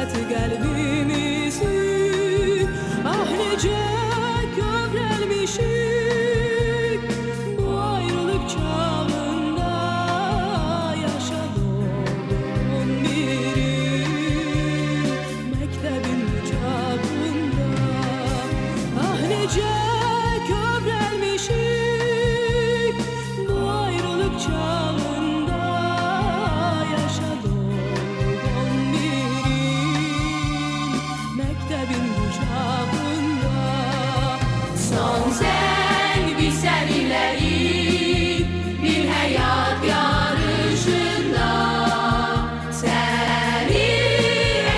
həsrəti qəlbimizi. Ah necə kövrəlmişik bu ayrılıq çağında, yaşadığım birim məktəbin bucağında. Ah necə kövrəlmişik bu ayrılıq çağında, yaşadığım birim məktəbin bucağında. Son zəng biz səninləyik bir həyat yarışında, səni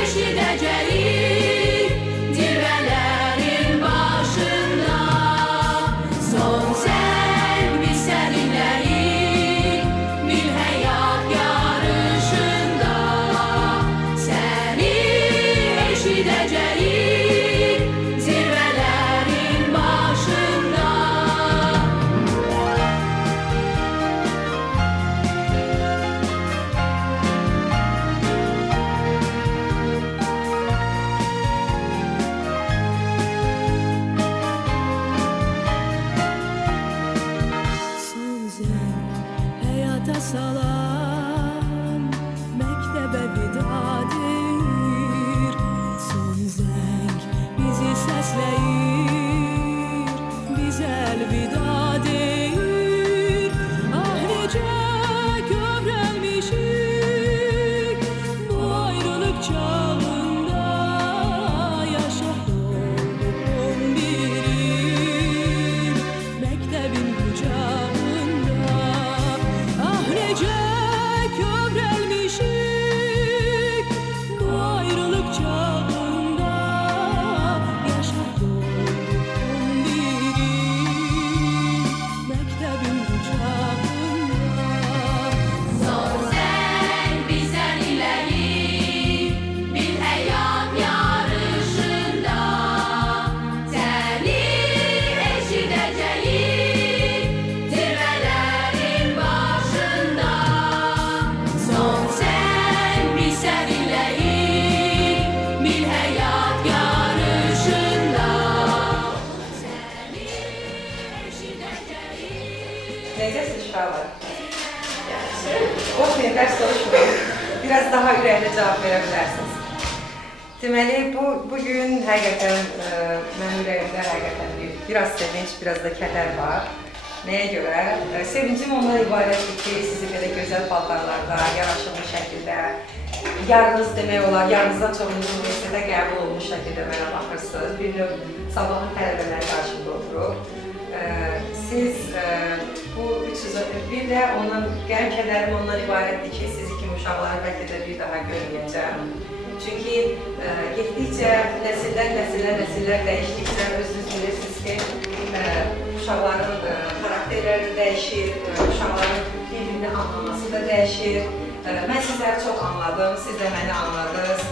eşidəcəyik zirvələrin başında. Son zəng biz səninləyik bir həyat yarışında, səni eşidəcəyik zirvələrin başında. Son zəng həyata salan, məktəbə vida deyir. Son zəng bizi səsləyir, bizə əlvida deyir. Ah necə kövrəlmişik bu ayrılıq çağında, yaşadığım birim məktəbin bucağında. Ah necə kövrəlmişik bu ayrılıq çağında, yaşadığım birim məktəbin bucağında. Son zəng biz səninləyik bir həyat yarışında, səni eşidəcəyik zirvələrin başında. Son zəng biz səninləyik bir həyat yarışında, səni eşidəcəyik. Necəsiniz uşaqlar? Qorxmayın, dərs soruşmayın. Biraz daha ürəkli cavab verə bilərsiniz. Deməli, bugün həqiqətən mənim ürəyimdə həqiqətən biraz sevinç, biraz da kədər var. Nəyə görə? Sevincim ondan ibarətdir ki, sizi belə gözəl paltarlarda, yaraşıqlı şəkildə, yarınız demək olar, yarınızdan çoxunuz universitetə qəbul olmuş şəkildə mənə baxırsınız. Bir növ sabahın tələbələri qarşımda oturur. Siz bu 300, bir də onun qəm-kədərim ondan ibarətdir ki, sizi kimi uşaqları bəlkə də bir daha görməyəcəm. Çünki getdikcə nəsillər dəyişdikcə özünüz bilirsiniz ki, uşaqların xarakterləri dəyişir, uşaqların bir-birini anlaması da dəyişir. Mən sizləri çox anladım, siz də məni anladınız.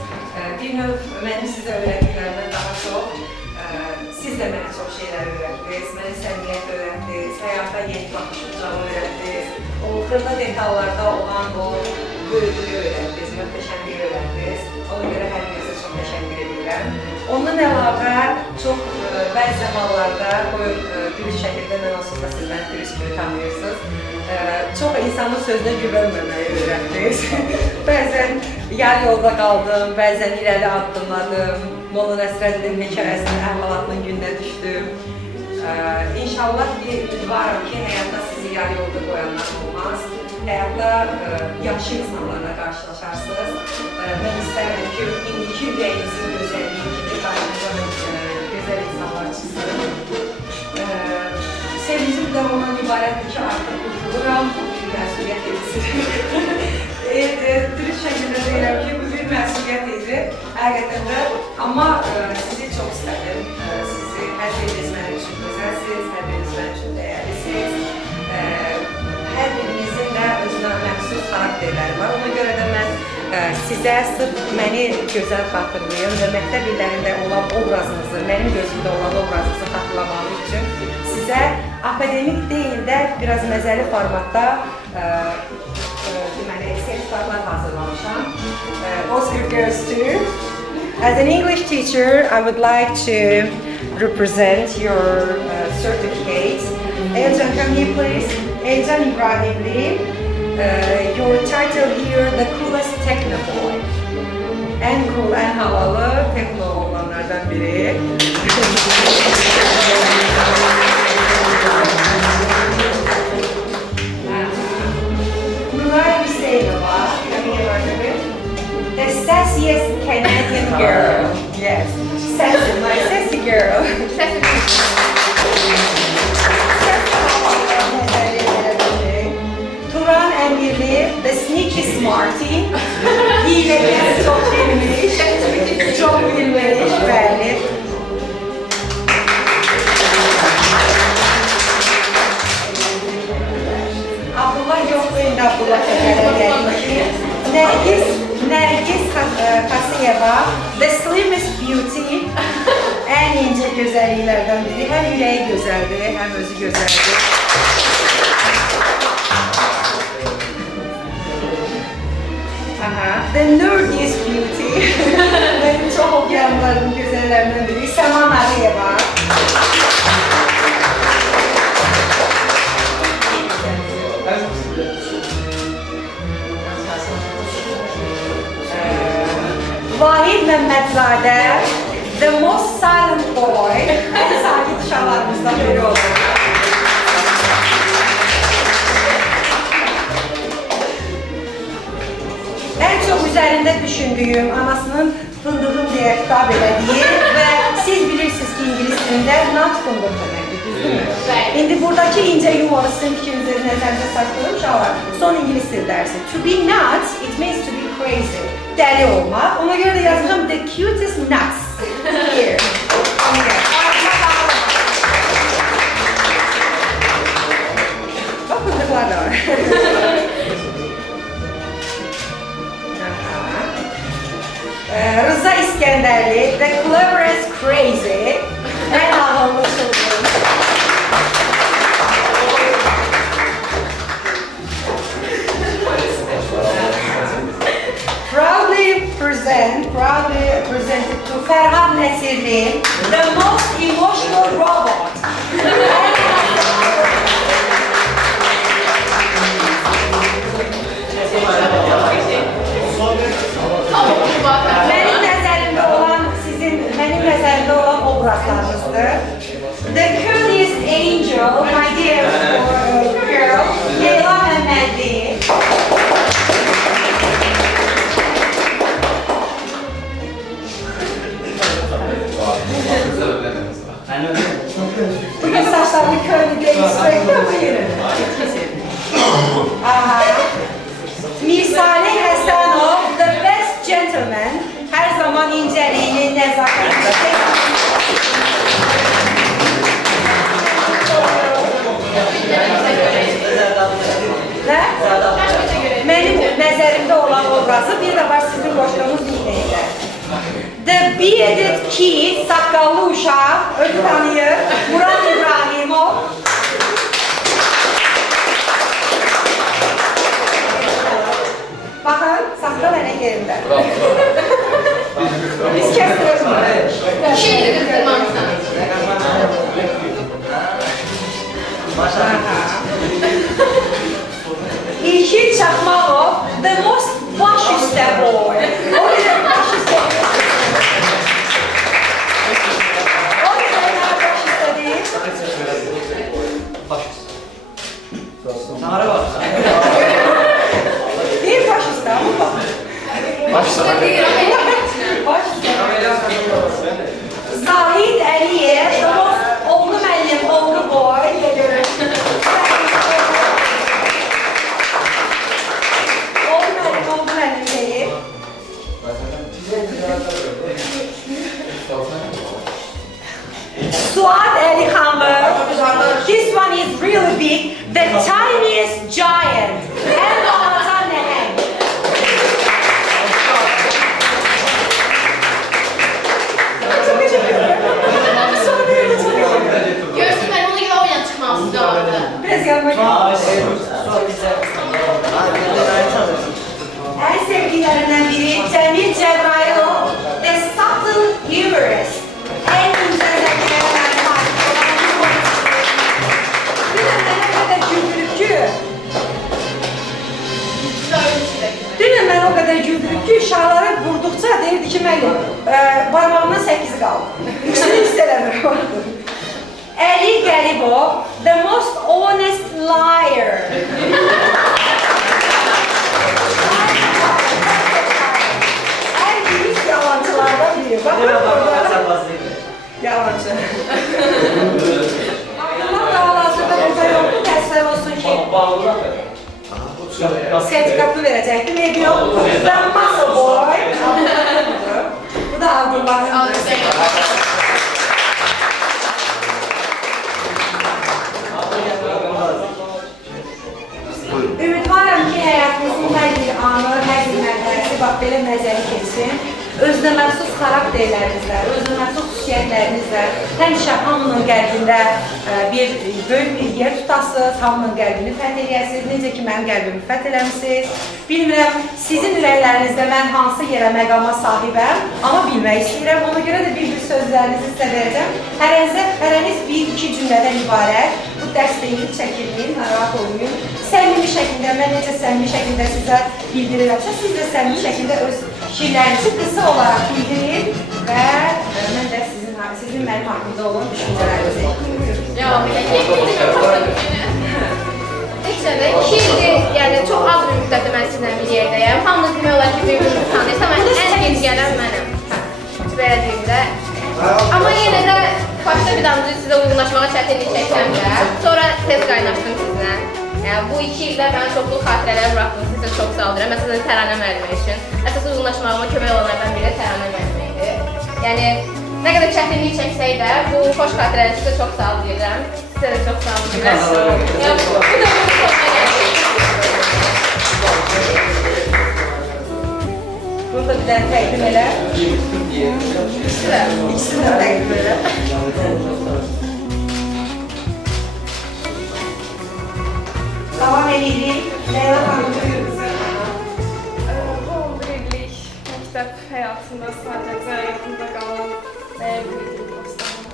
Bir növ mənim sizə öyrətdiklərimdən daha çox, siz də mənə çox şeylər öyrətdiniz, mənə səmimiyyət öyrətdiniz, həyata yeni baxış ucağı öyrətdiniz, o xırda detallarda olan o böyüklüyü öyrətdiniz, möhtəşəmliyi öyrətdiniz. Ona görə hər birinizə çox təşəkkür edirəm. Ondan əlavə çox bəzi hallarda, dürüst şəkildə mən onsuz da siz məni dürüst kimi tanıyırsınız. Çox insanın sözünə güvənməməyi öyrətdiniz. Bəzən yar yolda qaldım, bəzən irəli addımladım. Molla Nəsrəddin hekayəsinin əhvalatının gününə düşdüm. İnşallah ki, varam ki, həyatda sizi yar yolda qoyanlar olmaz. Həyatda yaxşı insanlarla qarşılaşarsınız. Mən istərdim ki, indiki ürəyinizin gözəlliyi kimi qarşınıza gözəl insanlar çıxsın. Sevincim də ondan ibarətdir ki, artıq qurtuluram, bu bir məsuliyyət edilsin. Dürüst şəkildə deyirəm ki, bu bir məsuliyyət idi, həqiqətən də. Amma sizi çox istədim. Sizi hər biriniz mənim üçün gözəlsiniz, hər biriniz mənim üçün dəyərlisiniz. Hər birinizin də özünə məxsus xarakterləri var. Ona görə də mən sizə sırf məni gözəl xatırlayın və məktəb illərində olan obrazınızı, mənim gözümdə olan obrazınızı xatırlamanız üçün sizə akademik deyil də biraz məzəli formatda deməli, sertifikatlar hazırlamışam. Oscar goes to As an English teacher, I would like to represent your certificates. Elcan, come here please. Elcan İbrahimli. Your title here, the coolest techno boy. En cool, en havalı tekno olanlardan biri. Nuray Hüseyinova, come here a bit. The sassiest Canadian girl. Yes, sassy, my sassy girl. Turan Emirli, the sneaky smarty. Hileleri çok bilmiş, çok bilmiş belli. Abdullah yok, benim de Abdullah Teker'e geldi. Nergis Kasiyeva, the slimmest beauty, en ince güzelliklerden biri. Hem yüreği güzeldi, hem özü güzeldi. Aha, the nerdiest beauty, benim çok okuyanlarım güzellerinden biri. Sema Nariyeva. Vahid Mehmetzade, the most silent boy, en sakin uşaqlarımızdan biri olur. En çok üzerinde düşündüğüm, anasının fındığım diye hitap edildiği ve siz bilirsiniz ki İngiliz dilinde nut fındık demektir, değil mi? Şimdi buradaki ince yuvalı sizin fikrinizi nezarete sakladığım uşaqlar, son İngiliz dil dersi. To be nuts, it means to be crazy. Deli olmak. Ona göre de yazacağım the cutest nuts. Here. Bak fındıklar da var. Rıza İskenderli, the cleverest crazy. En havalı çılgın. Proudly presented to Ferhat Nesirli, the most emotional robot. Benim nəzərimdə olan obrazlarımızdır. The curliest angel, my dear girl, Leyla Məhəmmədi. Bugün saçlarını curly değiştirmek ama yine. Aha. Mirsaleh Həsənov, the best gentleman. Her zaman inceliğini, nezaketini. Ne? Benim nəzərimdə olan obrazı bir də var sizin qoşduğunuz nickname-də. The bearded kid, saqqallı uşaq, özü tanıyır, Murad İbrahimov. Bakın, saqqal ənə yerində. Biz kestirelim bunu. Şimdi kızdırmam sana. İlkin Çakmağov, the most baş üstə boy. O yüzden baş üstə. O yüzden baş üstə değil. Tanrı var. Değil baş üstə ama bak. Baş üstə. Baş üstə. Zahid Əliyev, the most oğlu müəllim, oğlu boy. Oğlu müəllim deyib. Suat Elixanlı. This one is really big. The tiniest giant. En balaca neheng. Çok teşekkür ederim. Görsün ben ona göre oynayan çıkmam size orada. Biraz yanıma gel. En sevdiklerimden biri Cemil Cebrailov. The 8-i qaldı. İkisini hiss eləmirəm. Əli Qəribov, the most honest liar. En büyük yalancılardan biri. Bakın orada. Yalancı. Allah dağlasında burada yoktu, təsvir olsun ki. Sertifikatını verecektim. Ne diyor? The muscle boy. Bu da Abdullah'ın. Ümidvaram ki, həyatınızın hər bir anı, hər bir mərhələsi bax belə məzəli keçsin. Özünə məxsus xarakterlərinizlə, özünə məxsus xüsusiyyətlərinizlə həmişə hamının qəlbində böyük bir yer tutasınız, hamının qəlbini fəth edəsiniz, necə ki, mənim qəlbimi fəth eləmişsiniz. Bilmirəm, sizin ürəklərinizdə mən hansı yerə, məqama sahibəm, amma bilmək istəyirəm. Ona görə də bir-bir sözlərinizi sizə verəcəm. Hərəniz bir-iki cümlədən ibarət. Bu dəstəyi çəkilmeyin, narahat olmayın. Səmimi şəkildə, mən necə səmimi şəkildə sizə bildirirəmsə, siz də səmimi şəkildə öz şiirlərinizi qısa olaraq bildirin və mən də sizin mənim haqqımda olan düşüncələrinizi İlk 2 ildir, yəni çox az bir müddətdə mən sizinlə bir yerdəyəm. Hamınız demək olar ki, bir-birini tanıyırsa, mən ən geniş gələn mənəm. Belə deyim də. Amma yenə də başda bir damcı sizə uyğunlaşmağa çətinlik çəksəm də, sonra tez qaynaşdım sizinlə. Yəni, bu 2 ildə mənə çoxlu xatirələr bıraxdınız, sizə çox sağ olun. Məsələn, Təranə müəllimə üçün. Əsas uyğunlaşmağıma kömək olanlardan biri Təranə müəllimə idi. Yəni, nə qədər çətinlik çəksək də, bu xoş xatirələr sizə çox sağ olun deyirəm. Sizə də çox sağ olun deyirəm. Bu da bunun sonuna gəldik. Burada bir dənə təqdim elə. İkisini də təqdim elə. Devam edelim. Leyla Hanım. Bu 11 illik məktəb həyatında sadəcə yadımda qalan böyük dostlarım.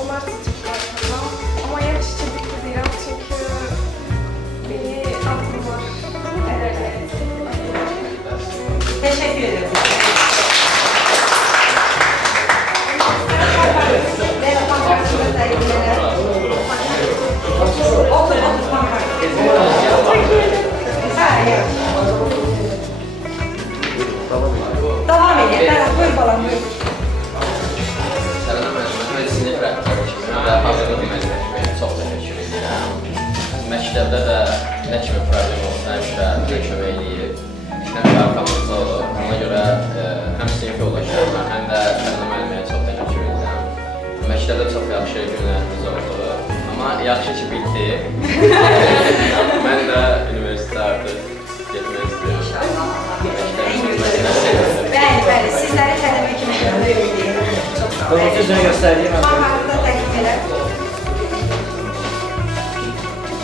Onlar çox qarşıladım. Amma yaxşı ki, bitirdim çünki beni adım var. Teşekkür ederim. Leyla Hanım'ın təqdim elə. Otur, devam edin. Berat, buyur balam, buyur. Təranə müəllimə sinif rəhbəri kimi və hazırlıq müəllimə çox təşəkkür edirəm. Məktəbdə də nə kimi problem olsa həmişə kömək eləyib. Həmişə arxamızda olur. Ona görə həm sinif yoldaşlarıma, həm də Təranə müəlliməyə çox təşəkkür edirəm. Məktəbdə çox yaxşı günlərimiz oldu. Amma yaxşı ki, bitdi. Mən də universitetə artıq getmək istəyirəm. İnşallah. Bəli, sizləri tələbə kimi görməyim. Çox sağ olun. Doğru sözünü göstəreyim. Baharda təqdim elə.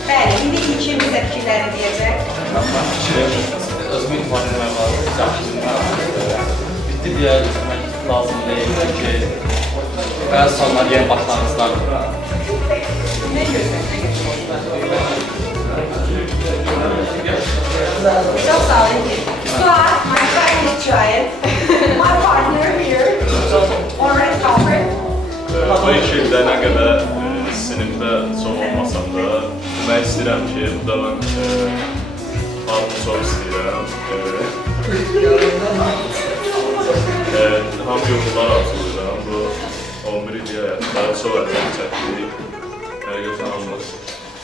Bəli, indi ilkimiz də fikirlərini deyəcək. Özümü ifadə etmək lazım. Bitdi deyə etmək lazım deyil ki, bəzi sonlar yeni başlanğıclardır. Ne gözləmək? Çok sağ olun. Suat, my friend Giant, my partner here, already covered. Bu 2 ildə nə qədər sinifdə çox olmasam da, demək istəyirəm ki, bu da mən adımı çox istəyirəm. Hamı yollar arzulayıram. Bu 11 il həyatında çox ətən çəkdik. Həqiqətən hamımız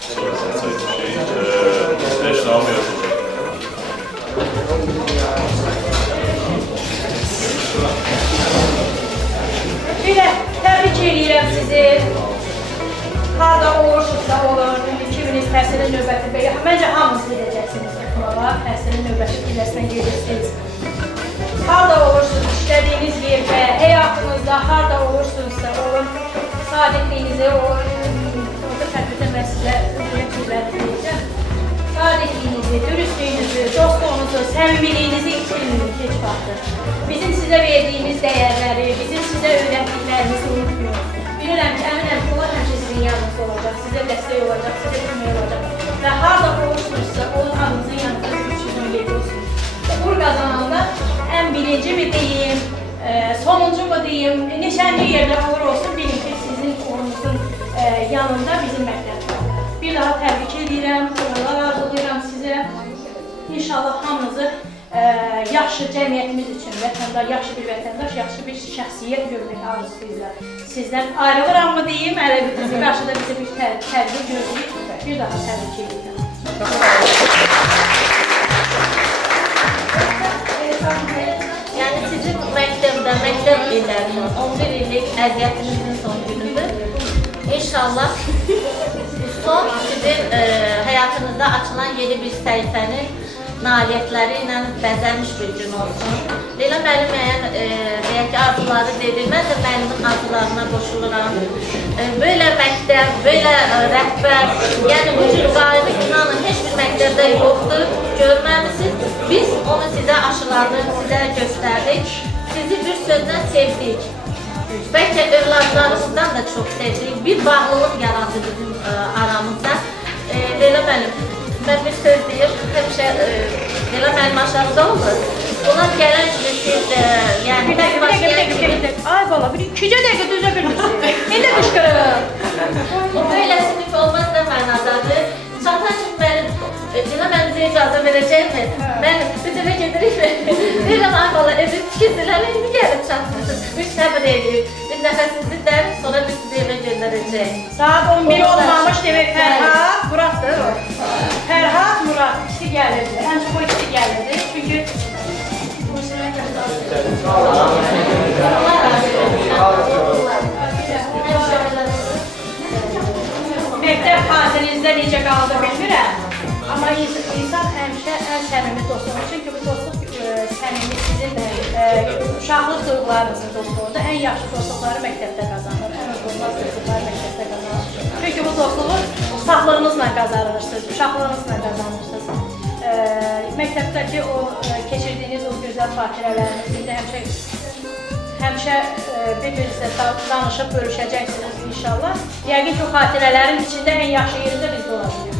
çox ətən çəkdik. Heç nə almayacaq. Belə, təbrik edirəm sizi. Harada olursunuzsa olun, kiminiz təhsilin növbəti, məncə hamınız gedəcəksiniz. Təhsilin növbəti pilləsinə gedirsiniz. Harada olursunuz, işlədiyiniz yerdə, həyatınızda harada olursunuzsa olun, sadiqliyinizi, orada təbrik etmək sizə deyəcəm. Sadiqliyinizi, dürüstlüyünüzü, dostluğunuzu, səmimiliyinizi itirməyin heç vaxtı. Bizim sizə verdiyimiz dəyərləri, bizim sizə öyrətdiklərimizi unutmayın. Bilirəm ki, əminəm ki, onlar həmişə sizin yanınızda olacaq, sizə dəstək olacaq, sizə kömək olacaq. Və harada olursunuzsa, onun adınızın yanında 300 yeri olsun. Uğur qazananda ən birinci mi deyim, sonuncu neçənci yerdə olur olsun, bilin ki, sizin oğlunuzun yanında bizim məktəb var. Bir daha təbrik edirəm, uğurlar arzulayıram sizə. İnşallah hamınızı yaxşı cəmiyyətimiz üçün yaxşı bir vətəndaş, yaxşı bir şəxsiyyət görmək arzusuyla sizdən ayrılıram mı deyim, hələ bizi qarşıda bizi bir təbrik gözləyib, bir daha təbrik edirəm. Yani sizin məktəbdə, məktəb illərinin 11 illik əziyyətinizin son günüdür. İnşallah son sizin həyatınızda açılan yeni bir səhifənin nailiyyətləri ilə bəzənmiş bir gün olsun. Leyla müəllim müəyyən deyək ki, arzuları dedi, mən də müəllimin arzularına qoşuluram. Böyle məktəb, böyle rəhbər, yəni bu cür qayğı inanın heç bir məktəbdə yoxdur, görməmisiniz. Biz onu sizə aşıladık, sizə göstərdik, sizi bir sözlə sevdik. Bəlkə övladlarımızdan da çox sevdik, bir bağlılıq yaratdı bizim aramızda. Leyla müəllim, mən bir söz deyir, həmişə Leyla müəllim aşağıda olur. Buna gələn kimi siz, yəni tək başlayan kimi... Ay bala, bir 2 dəqiqə dözə bilmirsin. İndi qışqırırım. Böyle sinif olmaz da mənadadır. Çatacıq mənim, Leyla müəllim bizə icazə verəcəkmi? Mən biz evə gedirik mi? Deyirəm, ay bala, evi tikizdirlər, indi gəlib çatmışsın. Üç səbir edib, bir nəfəsinizi dərin, sonra biz sizi evə göndərəcək. Saat 11 olmamış demək Fərhad, Muraddır o. Fərhad, Murad, ikisi gəlirdi. Ən çox o ikisi gəlirdi. Çünki məktəb xatirinizdə necə qaldı bilmirəm. Amma insan həmişə ən səmimi dostluğu. Çünki bu dostluq səmimi sizin uşaqlıq duyğularınızın dostluğudur. Ən yaxşı dostluqları məktəbdə qazanır. Ən olmaz dostluqları məktəbdə qazanır. Çünki bu dostluğu sağlığınızla qazanırsınız, uşaqlığınızla qazanırsınız. Məktəbdəki o keçirdiyiniz o gözəl xatirələriniz indi həmişə bir-birinizlə danışıb bölüşəcəksiniz inşallah. Yəqin ki, o xatirələrin içində ən yaxşı yerində biz də olacağıq.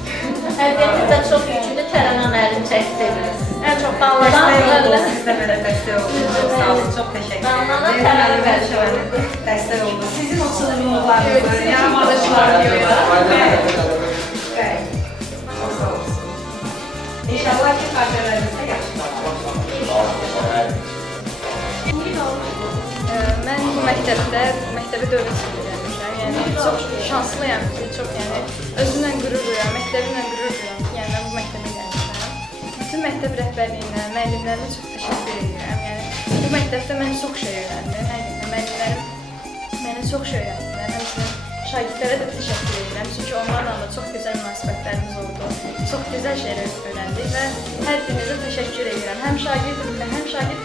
Əlbəttə də çox yükünü Tərəna müəllim çəkdiniz. Ən çox Dəstək oldu, siz də belə dəstək oldunuz. Çox sağ olun, çox təşəkkür ederim. Dəstək oldu. Sizin o sınırlarınızı, yaramadaşlar diyorlar. İnşallah ki, xatirələrinizdə yaxşı Mən bu məktəbi dövlət sınıfı gəlmişəm. Yəni çox şanslıyam ki, çox yəni özümlə qürur duyuram, məktəbimlə qürur duyuram ki, yəni mən bu məktəbə gəlmişəm. Bütün məktəb rəhbərliyinə, müəllimlərimə çox təşəkkür edirəm. Yəni bu məktəbdə mən çox şey öyrəndim. Həqiqətən müəllimlərim mənə çox şey öyrətdilər. Həmçinin şagirdlərə də təşəkkür edirəm. Çünki onlarla da çox gözəl münasibətlərimiz oldu. Çox gözəl şeylər öyrəndik və hər birinizə təşəkkür edirəm. Həm şagird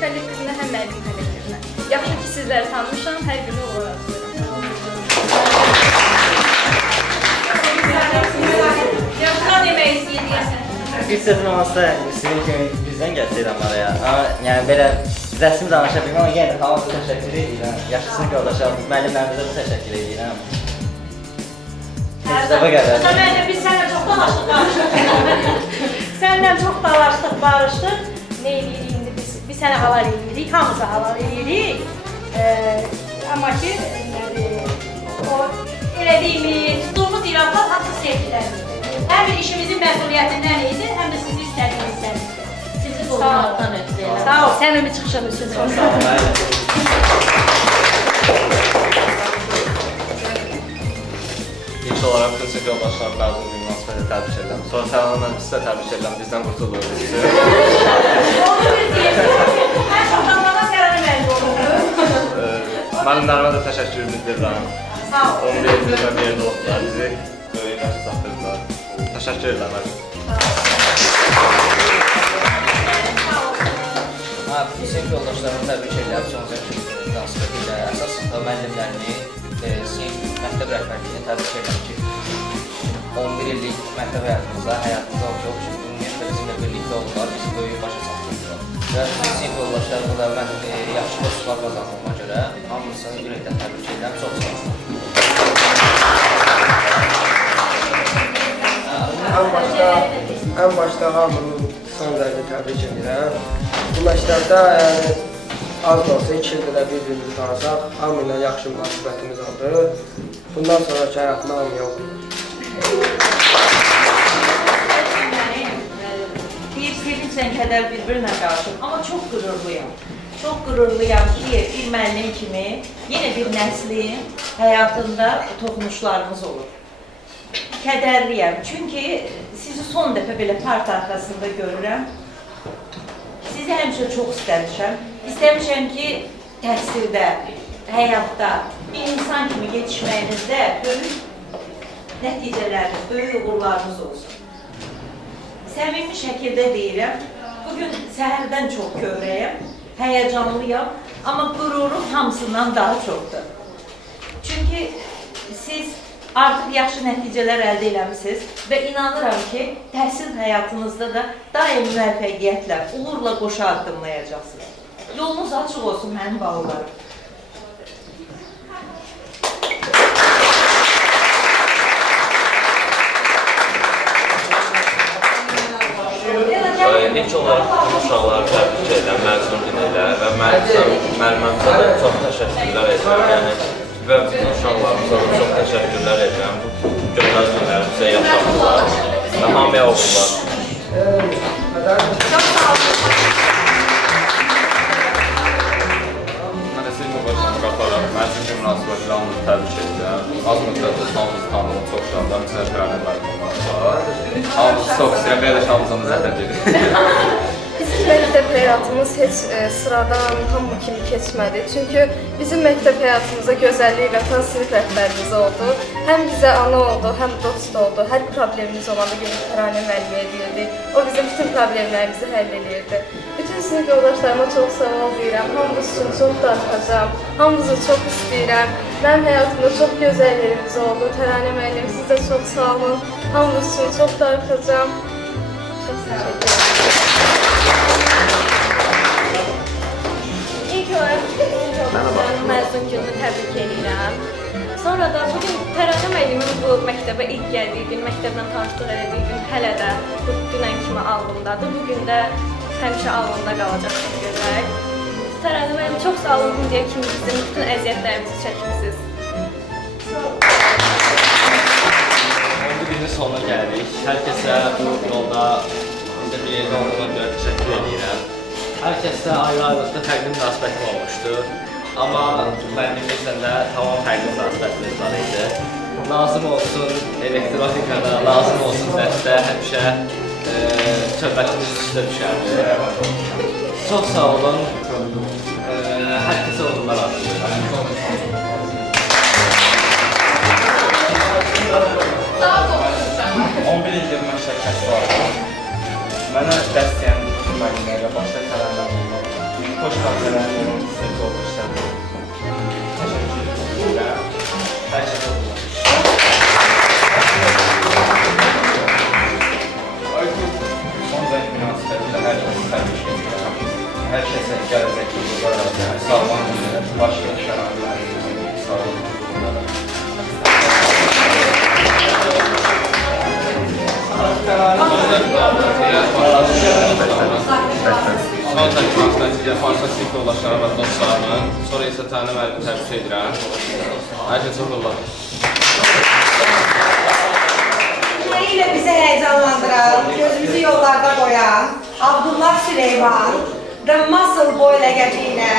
kollektivinə, həm müəllim kollektivinə. Yaxşı ki, sizləri tanımışam, hər birini uğur arzulayıram. Yaxşılar demək istəyirsən. Bir sözüm olsa, sizin kimi bizdən gəlsəydim araya. Amma yəni belə rəsmi danışa bilməm, amma yenə də hamısı təşəkkür edirəm. Yaxşı sinif yoldaşlar, müəllimlərimizə də təşəkkür edirəm. Məktəbə qədər. Biz sənlə çox dalaşdıq, barışdıq. Sənlə çox dalaşdıq, barışdıq. Ne edirik indi biz sənə halal edirik, hamısı halal edirik. Amma ki, o elədiyimiz, tutduğumuz iradlar hamısı sevgilərdir. Həm bir işimizin məsuliyyətindən idi, həm də sizi istədiyinizdən idi. Sizi qorumaqdan ötürü. Sağ ol, səmimi çıxışın üçün. Çox sağ ol. İlk olaraq bütün sinif yoldaşlarım məzun bir münasibətlə təbrik edirəm. Sonra Tərəna müəllim sizə təbrik edirəm, bizdən qurtulduğunuz üçün. Onu biz deyək, hər çoxdanlara Tərəna müəllim oldu. Müəllimlərimə də təşəkkürümü bildirirəm. Sağ ol. 11 ildə bir yerdə oldular, bizi böyük dərs çatdırdılar. Təşəkkür edirəm müəllim. Sinif yoldaşlarımı təbrik edirəm, son zəkin münasibəti ilə əsas müəllimlərimi, sinif məktəb rəhbərliyini təbrik edirəm ki, 11 illik məktəb həyatımızda olacaq ki, ümumiyyətlə bizimlə birlikdə oldular, bizi böyük başa çatdırdılar. Və sinif yoldaşlarımı da mən yaxşı dostlar qazandığıma görə hamısını ürəkdən təbrik edirəm, çox sağ olun. Ən başda hamını son dərəcə təbrik edirəm. Bu məktəbdə az da olsa 2 ildir də bir-birimizi tanısaq, hamı ilə yaxşı münasibətimiz oldu. Bundan sonraki həyatımda hamıya oldu. Deyir, sevinçlə kədər bir-birinə qarşı, amma çox qürurluyam. Çox qürurluyam ki, bir müəllim kimi yenə bir nəslin həyatında toxunuşlarımız olur. Kədərliyəm, çünki sizi son dəfə belə part arxasında görürəm. Sizi həmişə çox istəmişəm. İstəmişəm ki, təhsildə, həyatda bir insan kimi yetişməyinizdə böyük nəticələriniz, böyük uğurlarınız olsun. Səmimi şəkildə deyirəm, bugün səhərdən çox kövrəyəm, həyəcanlıyam, amma qururum hamısından daha çoxdur. Çünki siz artıq yaxşı nəticələr əldə eləmişsiniz və inanıram ki, təhsil həyatınızda da daim müvəffəqiyyətlə, uğurla qoşa addımlayacaqsınız. Yolunuz açıq olsun mənim balalarım. İlk olaraq bütün uşaqları təbrik edirəm, məzun günündə və müəllimimizə də çox təşəkkürlər edirəm. Və bütün uşaqlarımıza da çox təşəkkürlər edirəm. Bu gözəl günləri bizə yaşatdılar və hamıya oxular. Mən də sizin başına qataraq, məzun gün münasibətilə hamını təbrik edirəm. Az müddətdə hamımızı tanıdım, çox şandan bizə qərarlı müəllimlər var. Hamımızı çox istəyirəm, belə də şanımıza zəhət edir. Bizim məktəb həyatımız heç sıradan hamı kimi keçmədi. Çünki bizim məktəb həyatımıza gözəllik və sinif rəhbərimiz oldu. Həm bizə ana oldu, həm dost oldu. Hər problemimiz olanda gəlib Təranə müəllimə deyirdi. O bizim bütün problemlərimizi həll edirdi. Bütün sinif yoldaşlarıma çox sağ ol deyirəm. Hamınız üçün çox darıxacağam. Hamınızı çox istəyirəm. Mənim həyatımda çox gözəlliklərimiz oldu. Təranə müəllim, siz də çox sağ olun. Hamınız üçün çox darıxacağım. Çox təşəkkür ederim. İlk olaraq məzun gününü təbrik edirəm. Sonra da bugün Təranə müəllimin bu məktəbə ilk gəldiyi gün, məktəblə tanışlıq elədiyi gün hələ də bu dünən kimi alnımdadır. Bugün də həmişə alnımda qalacaq çox gözəl. Təranə müəllim, çox sağ olun indiyə kimi bizim bütün əziyyətlərimizi çəkmişsiniz. Günün sonuna gəldik. Hər kəsə bu yolda bizə bir yerdə olduğuna görə təşəkkür edirəm. Hər kəsdə ayrı-ayrılıqda fərqli münasibətim olmuşdur. Amma müəllimimizlə də tamam fərqli münasibətimiz var idi. Lazım olsun elektronikada, lazım olsun dərsdə həmişə söhbətimiz üstə düşərdi. Çox sağ olun. Hər kəsə uğurlar arzulayıram. 11 ildir mən şirkət var. Mənə dərs deyən bütün müəllimlərlə başqa tələblər olmaq. Xoş xatirələrim sizə olmuşlar. Təşəkkür edirəm. Hər şey oldular. Son zəng münasibətilə hər kəsi təbrik edirəm. Hər kəsə gələcək yollar arasında sağlam günlər, başqa şəraitlərimizin sağ olun. Son təklifimizdən sizə fantastik yoldaşlarım və dostlarımın, sonra isə Təranə müəllimi təbrik edirəm. Hər kəsə uğurlar. Ilə bizi həyəcanlandıran, gözümüzü yollarda qoyan Abdullah Süleyman, The Muscle Boy ləqəbi ilə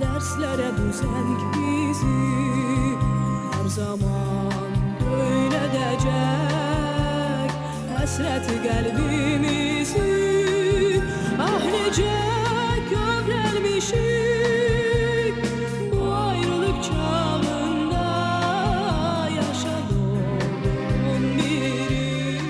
Derslere düzenk bizi her zaman böylədəcək həsrəti qəlbimizi ah necə kövrəlmiş düşük bu ayrılık çağında yaşadığım biri.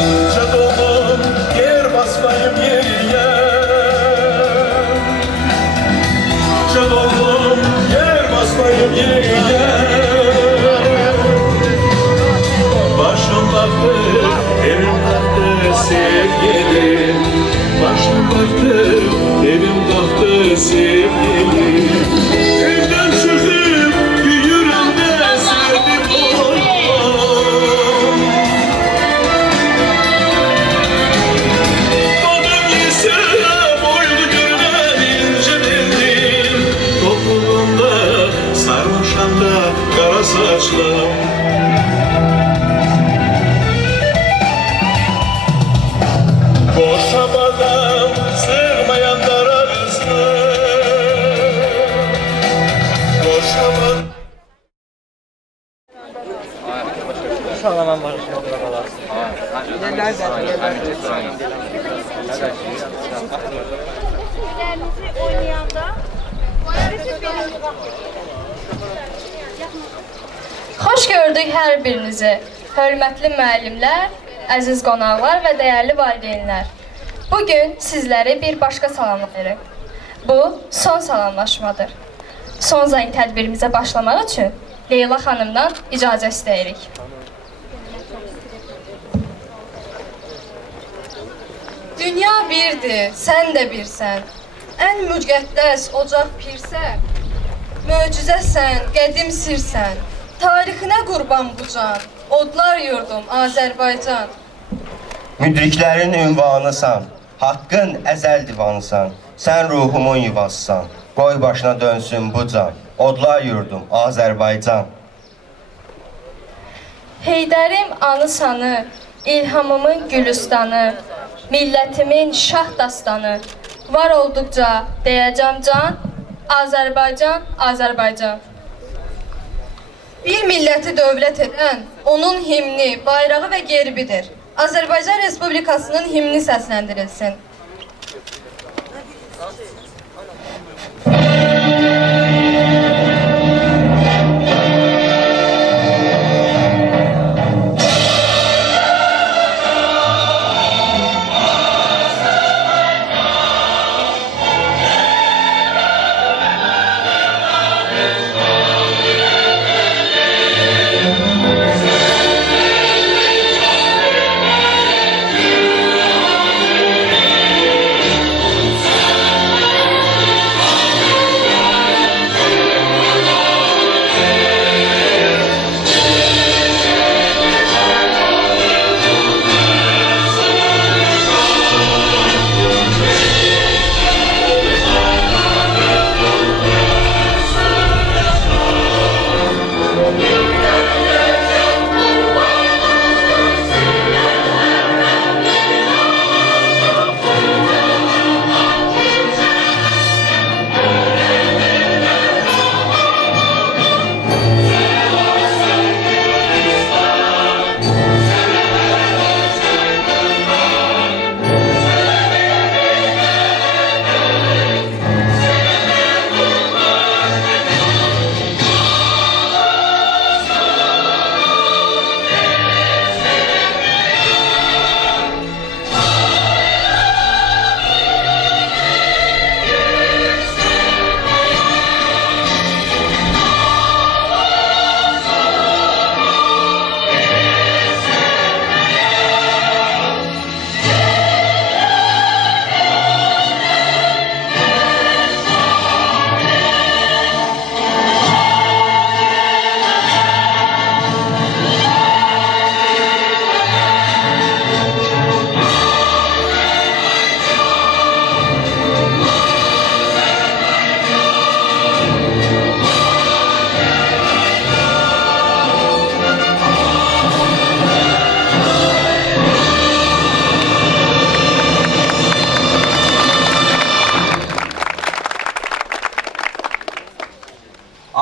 İnce dolum yer basmayım yeriye. İnce dolum yer basmayım yeriye. Başım baktı evim kalktı sevgilim. Başım baktı evim kalktı sevgilim. Evden çıkıp yürüyorum de sevdim oy. Adam yesem oydu görmen ince belli. Toplumunda sarmaşan da kara saçlı. Boşamadan sığmayanlar arasında. Boşamadan. İnşallah mən barışım buralar. Xoş gördük hər birinizi. Hörmətli müəllimlər, əziz qonaqlar və dəyərli valideynlər. Bugün sizləri bir başqa salamlayırıq. Bu son salamlaşmadır. Son zəng tədbirimizə başlamaq üçün Leyla xanımdan icazə istəyirik. Dünya birdir, sən də birsən. Ən müqəddəs ocaq pirsən. Möcüzəsən, qədim sirsən. Tarixinə qurban bu can. Odlar yurdum Azərbaycan. Müdriklərin ünvanısan, haqqın əzəl divanısan. Sən ruhumun yuvasısan, qoy başına dönsün bu can. Odlar yurdum Azərbaycan. Heydərim anı sanı, ilhamımın gülüstanı, millətimin şah dastanı. Var olduqca deyəcəm can, Azərbaycan, Azərbaycan. Bir milləti dövlət edən, onun himni, bayrağı və gerbidir. Azərbaycan Respublikasının himni səsləndirilsin.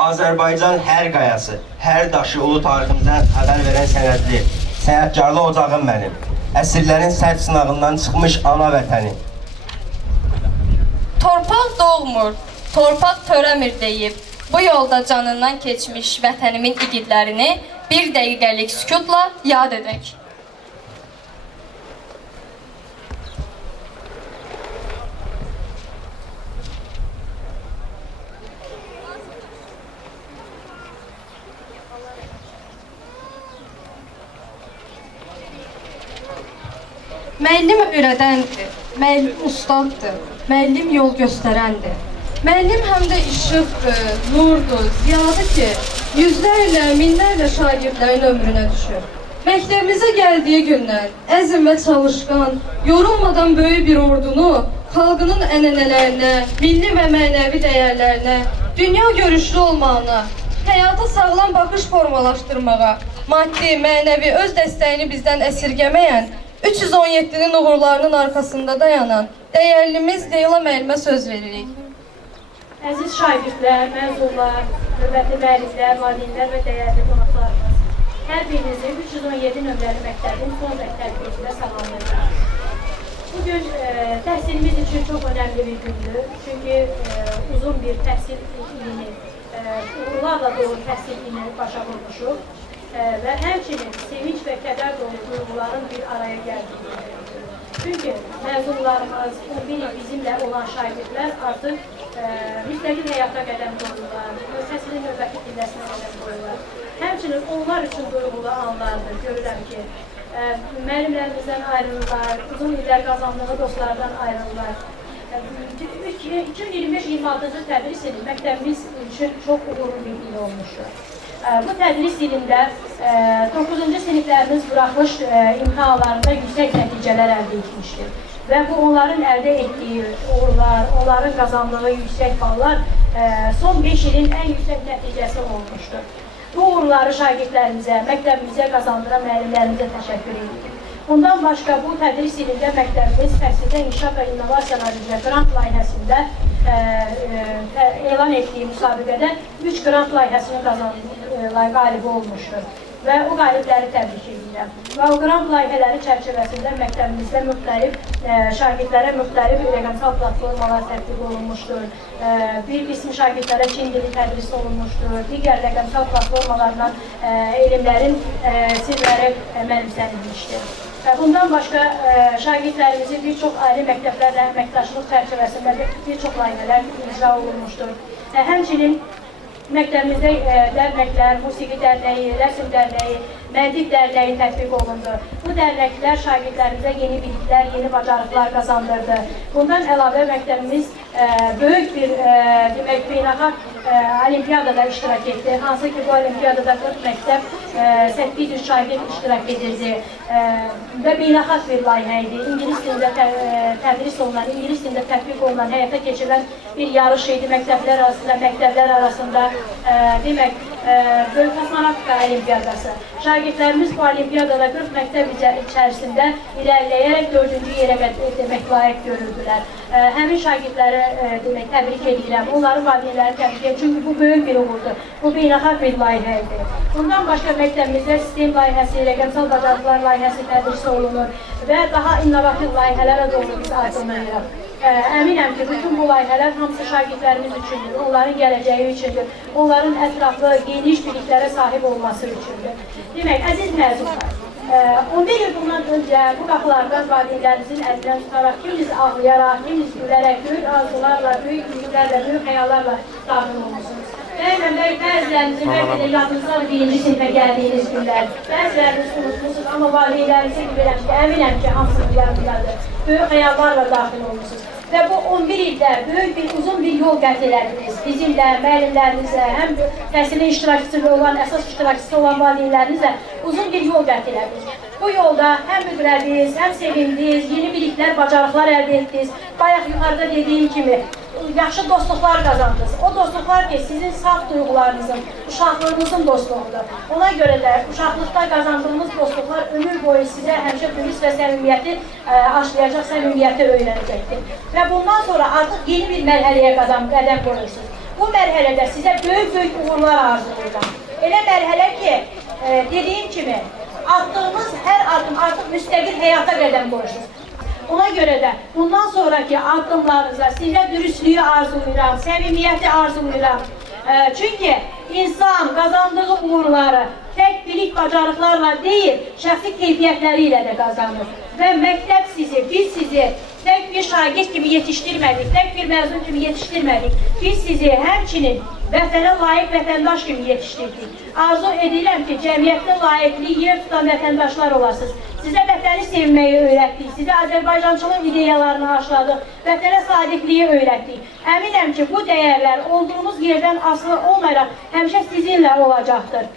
Azərbaycan hər qayası, hər daşı ulu tariximizdən xəbər verən sənədli, sənətkarlı ocağım mənim. Əsirlərin sərt sınağından çıxmış ana vətəni. Torpaq doğmur, torpaq törəmir deyib, bu yolda canından keçmiş vətənimin igidlərini bir dəqiqəlik sükutla yad edək. Müəllim öyrədəndir, müəllim ustaddır, müəllim yol göstərəndir. Müəllim həm də işıqdır, nurdur, ziyadır ki, yüzlərlə, minlərlə şagirdlərin ömrünə düşür. Məktəbimizə gəldiyi gündən əzm və çalışqan, yorulmadan böyük bir ordunu xalqının ənənələrinə, milli və mənəvi dəyərlərinə, dünya görüşlü olmağına, həyata sağlam baxış formalaşdırmağa, maddi, mənəvi öz dəstəyini bizdən əsirgəməyən, 317-nin uğurlarının arkasında dayanan dəyərlimiz Leyla müəllimə söz veririk. Əziz şagirdlər, məzunlar, növbəti müəllimlər, valideynlər və dəyərli qonaqlarımız, hər birinizi 317 nömrəli məktəbin son tədbirində salamlayıram. Bugün təhsilimiz üçün çox önəmli bir gündür. Çünki uzun bir təhsil ilini, uğurlarla dolu təhsil ilini başa vurmuşuq. Və həmçinin sevinç və kədər dolu duyğuların bir araya gəldiyi. Çünki məzunlarımız, 11 il bizimlə olan şagirdlər artıq müstəqil həyata qədəm qoyurlar, təhsilin növbəti pilləsinə qədəm qoyurlar. Həmçinin onlar üçün duyğulu anlardır, görürəm ki, müəllimlərimizdən ayrılırlar, uzun illər qazandığı dostlardan ayrılırlar. 2025-26-cı tədris ili məktəbimiz üçün çox uğurlu bir il olmuşdur. Bu tədris ilində 9-cu siniflərimiz buraxılış imtahanlarında yüksək nəticələr əldə etmişdir. Və bu onların əldə etdiyi uğurlar, onların qazandığı yüksək ballar son 5 ilin ən yüksək nəticəsi olmuşdur. Bu uğurları şagirdlərimizə, məktəbimizə qazandıran müəllimlərimizə təşəkkür edirik. Bundan başqa bu tədris ilində məktəbimiz fəsildə inkişaf və innovasiyalar üzrə qrant layihəsində elan etdiyi müsabiqədə 3 qrant layihəsinin qalibi olmuşdur. Və o qalibləri təbrik edirəm. Və o qrant layihələri çərçivəsində məktəbimizdə müxtəlif şagirdlərə müxtəlif rəqəmsal platformalar tətbiq olunmuşdur. Bir qismi şagirdlərə Çin dili tədris olunmuşdur. Digər rəqəmsal platformalarla elmlərin sirləri mənimsənilmişdir. Bundan başqa şagirdlərimizin bir çox ali məktəblərlə əməkdaşlıq çərçivəsində bir çox layihələr icra olunmuşdur. Həmçinin məktəbimizdə dərnəklər, musiqi dərnəyi, rəsm dərnəyi, məntiq dərnəyi tətbiq olundu. Bu dərnəklər şagirdlərimizə yeni biliklər, yeni bacarıqlar qazandırdı. Bundan əlavə məktəbimiz böyük bir beynəlxalq olimpiyadada iştirak etdi. Hansı ki, bu olimpiyadada 40 məktəb 800 şagird iştirak edirdi və beynəlxalq bir layihə idi. İngilis dilində tədris olunan, İngilis dilində tətbiq olunan, həyata keçirilən bir yarış idi məktəblər arasında. Demək, Böyük Kosmonavtika Olimpiyadası. Şagirdlərimiz bu olimpiyadada 40 məktəb içərisində irəliləyərək 4-cü yerə demək layiq görüldülər. Həmin şagirdləri təbrik edirəm, onların valideynləri təbrik edirəm, çünki bu böyük bir uğurdur. Bu beynəlxalq bir layihə idi. Bundan başqa məktəbimizdə sistem layihəsi, rəqəmsal bacarıqlar layihəsi tədris olunur və daha innovativ layihələrə doğru biz addımlayırıq. Əminəm ki, bütün bu layihələr hamısı şagirdlərimiz üçündür, onların gələcəyi üçündür, onların ətraflı, geniş biliklərə sahib olması üçündür. Demək, əziz məzunlar, 11 il bundan öncə bu qapılardan valideynlərimizin əlindən tutaraq, kiminiz ağlayaraq, kiminiz gülərək, böyük arzularla, böyük ümidlərlə, böyük xəyallarla daxil olmuşsunuz. Bəzilərinizin bəlkə də yadınızdan birinci sinifə gəldiyiniz günlər, bəziləriniz unutmuşsunuz, amma valideynlərinizə bilirəm ki, əminəm ki, hamısının yanındadır. Böyük xəyallarla daxil olmuşsunuz. Və bu 11 ildə böyük bir, uzun bir yol qət elədiniz. Bizimlə, müəllimlərimizlə, həm təhsilin iştirakçısı olan, əsas iştirakçısı olan valideynlərinizlə uzun bir yol qət elədiniz. Bu yolda həm müdürədiniz, həm sevindiniz, yeni biliklər, bacarıqlar əldə etdiniz. Bayaq yuxarıda dediyim kimi, yaxşı dostluqlar qazandınız. O dostluqlar ki, sizin saf duyğularınızın, uşaqlığınızın dostluğudur. Ona görə də uşaqlıqda qazandığınız dostluqlar ömür boyu sizə həmişə dürüst və səmimiyyəti aşlayacaq, səmimiyyəti öyrənəcəkdir. Və bundan sonra artıq yeni bir mərhələyə qədəm qoyursunuz. bu mərhələdə sizə böyük uğurlar arzulayıram. Elə mərhələ ki, dediyim kimi, attığınız hər addım artıq müstəqil həyata qədəm qoyursunuz. Ona görə də bundan sonraki addımlarınızda sizə dürüstlüyü arzulayıram, səmimiyyəti arzulayıram. Çünki insan qazandığı uğurları tək bilik bacarıqlarla deyil, şəxsi keyfiyyətləri ilə də qazanır. Və məktəb sizi, biz sizi tək bir şagird kimi yetişdirmədik, tək bir məzun kimi yetişdirmədik. Biz sizi həmçinin vətənə layiq vətəndaş kimi yetişdirdik. Arzu edirəm ki, cəmiyyətdə layiqli yer tutan vətəndaşlar olasınız. Sizə vətəni sevməyi öyrətdik, sizə Azərbaycançılıq ideyalarını aşladıq, vətənə sadiqliyi öyrətdik. Əminəm ki, bu dəyərlər olduğunuz yerdən asılı olmayaraq həmişə sizinlə olacaqdır.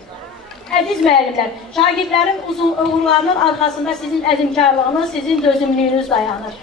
Əziz müəllimlər, şagirdlərin uğurlarının arxasında sizin əzmkarlığınız, sizin dözümlüyünüz dayanır.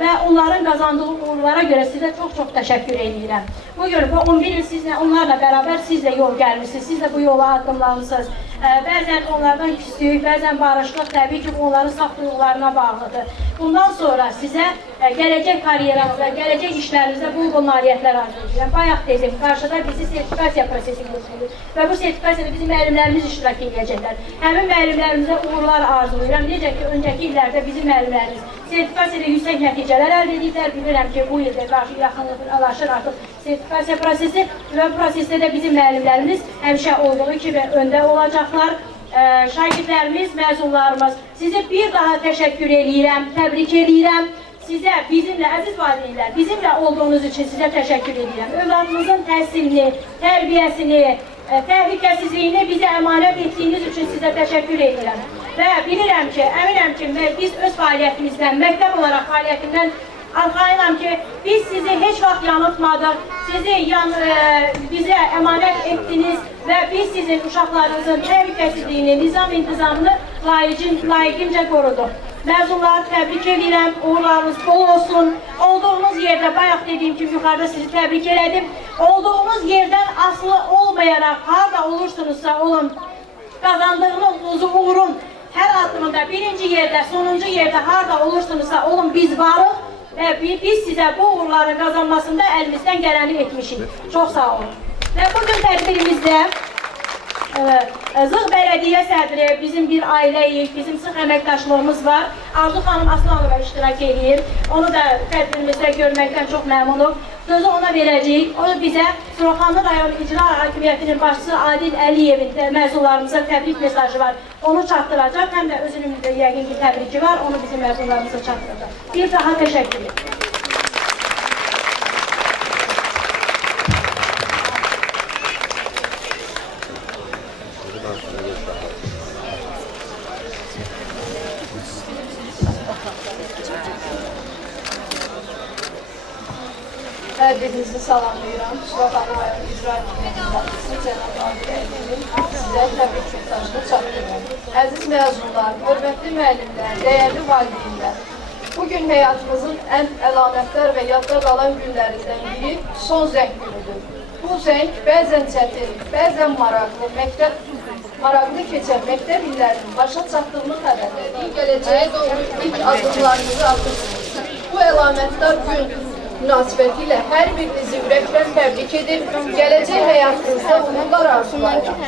Və onların qazandığı uğurlara görə sizə çox təşəkkür edirəm. Bugün bu 11 il sizlə, onlarla bərabər siz də yol gəlmişsiniz, siz də bu yola addımlamısınız. Bəzən onlardan küslük, bəzən barışlıq təbii ki, onların saf duyğularına bağlıdır. Bundan sonra sizə gələcək karyeranızda, gələcək işlərinizdə bol nailiyyətlər arzu edirəm. Bayaq dedim, qarşıda bizi sertifikasiya prosesi gözləyir və bu sertifikasiyada bizim müəllimlərimiz iştirak edəcəklər. Həmin müəllimlərimizə uğurlar arzulayıram. Necə ki, öncəki illərdə bizim müəllimlərimiz sertifikasiyada yüksək nəticələr əldə ediblər. Bilirəm ki, bu ildə qarşı yaxınlaşır artıq sertifikasiya prosesi və prosesdə də bizim müəllimlərimiz həmişə olduğu kimi öndə olacaqlar. Şagirdlərimiz, məzunlarımız, sizə bir daha təşəkkür edirəm, təbrik edirəm. Sizə, bizimlə, əziz valideynlər, bizimlə olduğunuz üçün sizə təşəkkür edirəm. Övladınızın təhsilini, tərbiyəsini, təhlükəsizliyini bizə əmanət etdiyiniz üçün sizə təşəkkür edirəm. Və bilirəm ki, əminəm ki, biz öz fəaliyyətimizdən, məktəb olaraq fəaliyyətimdən arxayınam ki, biz sizi heç vaxt yanıltmadıq, sizi bizə əmanət etdiniz və biz sizin uşaqlarınızın təhlükəsizliyini, nizam-intizamını layiqincə qoruduq. Məzunları təbrik edirəm, uğurlarınız bol olsun. Olduğunuz yerdə, bayaq dediyim kimi yuxarıda sizi təbrik elədim. Olduğunuz yerdən asılı olmayaraq, harada olursunuzsa olun, qazandığınız uğurun hər addımında, birinci yerdə, sonuncu yerdə, harada olursunuzsa olun, biz varıq və biz sizə bu uğurların qazanmasında əlimizdən gələni etmişik. Çox sağ olun. Və bugün tədbirimizdə Zığ Bələdiyyə sədri, bizim bir ailəyik, bizim sıx əməkdaşlığımız var. Arzu xanım Aslanova iştirak edir. Onu da tədbirimizdə görməkdən çox məmnunum. Sözü ona verəcəyik. O bizə Suraxanlı rayon İcra Hakimiyyətinin başçısı Adil Əliyevin məzunlarımıza təbrik mesajı var. Onu çatdıracaq. Həm də özünün yəqin ki təbriki var. Onu bizim məzunlarımıza çatdıracaq. Bir daha təşəkkür ederim. Hər birinizi salamlayıram. Suraxanlı rayon İcra Hakimiyyətinin başçısı Cənab Adil Əliyevin sizə təbrik mesajını çatdırıram. Əziz məzunlar, hörmətli müəllimlər, dəyərli valideynlər, bugün həyatımızın ən əlamətdar və yadda qalan günlərindən biri son zəng günüdür. Bu zəng bəzən çətin, bəzən maraqlı keçən məktəb illərinin başa çatdığını xəbər verir. Gələcəyə doğru ilk addımlarınızı atırsınız. Bu əlamətdar gün münasibətilə hər birinizi ürəkdən təbrik edir, gələcək həyatınızda uğurlar arzulayıram.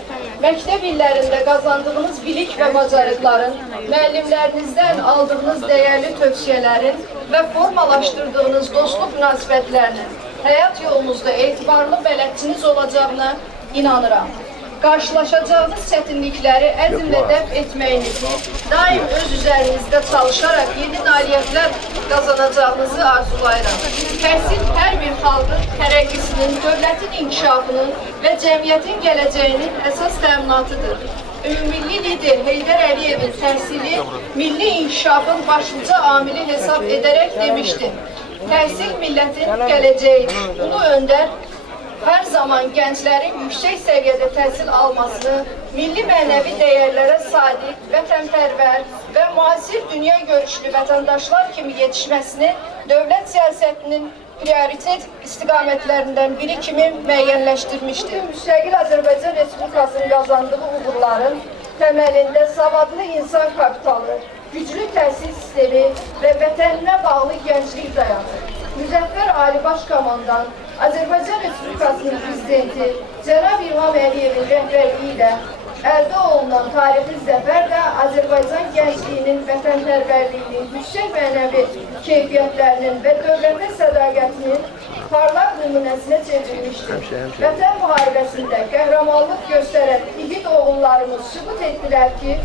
Məktəb illərində qazandığınız bilik və bacarıqların, müəllimlərinizdən aldığınız dəyərli tövsiyələrin və formalaşdırdığınız dostluq münasibətlərinin həyat yolunuzda etibarlı bələdçiniz olacağına inanıram. Qarşılaşacağınız çətinlikləri əzmlə dəf etməyinizi, daim öz üzərinizdə çalışaraq yeni nailiyyətlər qazanacağınızı arzulayıram. Təhsil hər bir xalqın tərəqqisinin, dövlətin inkişafının və cəmiyyətin gələcəyinin əsas təminatıdır. Ümummilli lider Heydər Əliyevin təhsili milli inkişafın başlıca amili hesab edərək demişdi. Təhsil millətin gələcəyidir. Ulu öndər hər zaman gənclərin yüksək səviyyədə təhsil almasını, milli mənəvi dəyərlərə sadiq, vətənpərvər və müasir dünya görüşlü vətəndaşlar kimi yetişməsini dövlət siyasətinin prioritet istiqamətlərindən biri kimi müəyyənləşdirmişdir. Müstəqil Azərbaycan Respublikasının qazandığı uğurların təməlində savadlı insan kapitalı, güclü təhsil sistemi və vətəninə bağlı gənclik dayanır. Müzəffər Ali Baş Komandan Azərbaycan Respublikasının Prezidenti Cənab İlham Əliyevin rəhbərliyi ilə əldə olunan tarixi zəfər də Azərbaycan gəncliyinin vətənpərvərliyinin, yüksək mənəvi keyfiyyətlərinin və dövlətə sədaqətinin parlaq nümunəsinə çevrilmişdir. Vətən müharibəsində qəhrəmanlıq göstərən igid oğullarımız sübut etdilər ki,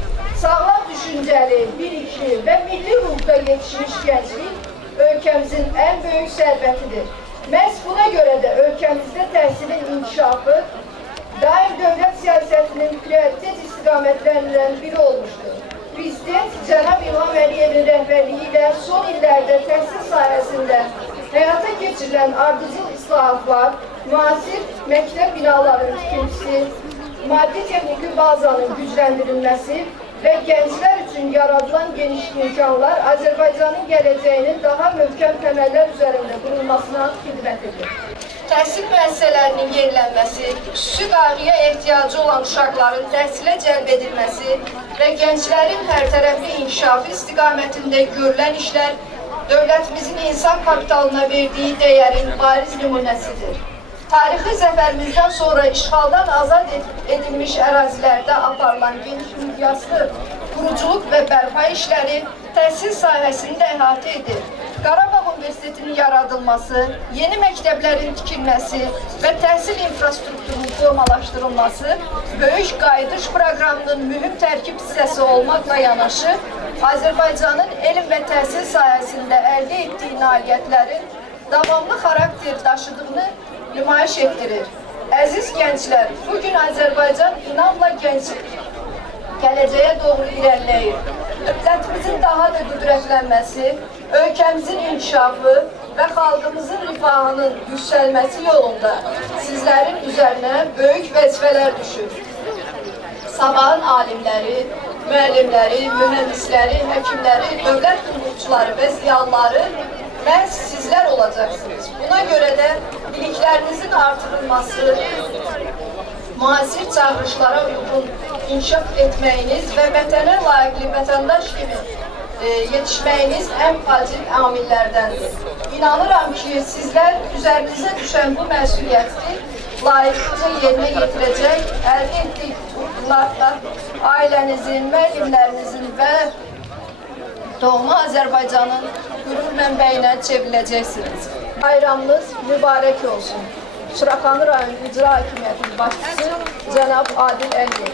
sağlam düşüncəli, bilikli və milli ruhda yetişmiş gənclik ölkəmizin ən böyük sərvətidir. Məhz buna görə də ölkəmizdə təhsilin inkişafı daim dövlət siyasətinin prioritet istiqamətlərindən biri olmuşdur. Prezident Cənab İlham Əliyevin rəhbərliyi ilə son illərdə təhsil sahəsində həyata keçirilən ardıcıl islahatlar, müasir məktəb binalarının tikintisi, maddi-texniki bazanın gücləndirilməsi və gənclər üçün yaradılan geniş imkanlar Azərbaycanın gələcəyinin daha möhkəm təməllər üzərində qurulmasına xidmət edir. Təhsil müəssisələrinin yenilənməsi, xüsusi qayğıya ehtiyacı olan uşaqların təhsilə cəlb edilməsi və gənclərin hərtərəfli inkişafı istiqamətində görülən işlər dövlətimizin insan kapitalına verdiyi dəyərin bariz nümunəsidir. Tarixi zəfərimizdən sonra işğaldan azad edilmiş ərazilərdə aparılan geniş miqyaslı quruculuq və bərpa işləri təhsil sahəsini də əhatə edir. Qarabağ Universitetinin yaradılması, yeni məktəblərin tikilməsi və təhsil infrastrukturunun formalaşdırılması böyük qayıdış proqramının mühüm tərkib hissəsi olmaqla yanaşı, Azərbaycanın elm və təhsil sahəsində əldə etdiyi nailiyyətlərin davamlı xarakter daşıdığını nümayiş etdirir. Əziz gənclər, bugün Azərbaycan inanla gələcəyə doğru irəliləyir. Dövlətimizin daha da qüdrətlənməsi, ölkəmizin inkişafı və xalqımızın rifahının yüksəlməsi yolunda sizlərin üzərinə böyük vəzifələr düşür. Sabahın alimləri, müəllimləri, mühəndisləri, həkimləri, dövlət qulluqçuları və ziyalıları məhz sizlər olacaqsınız. Buna görə də biliklərinizin artırılması, müasir çağırışlara uyğun inkişaf etməyiniz və vətənə layiqli vətəndaş kimi yetişməyiniz ən vacib amillərdəndir. İnanıram ki, sizlər üzərinizə düşən bu məsuliyyəti layiqlicə yerinə yetirəcək, əldə etdik uğurlarla ailənizin, müəllimlərinizin və doğma Azərbaycanın qürur mənbəyinə çevriləcəksiniz. Bayramınız mübarək olsun. Suraxanı rayon İcra Hakimiyyətinin başçısı Cənab Adil Əliyev.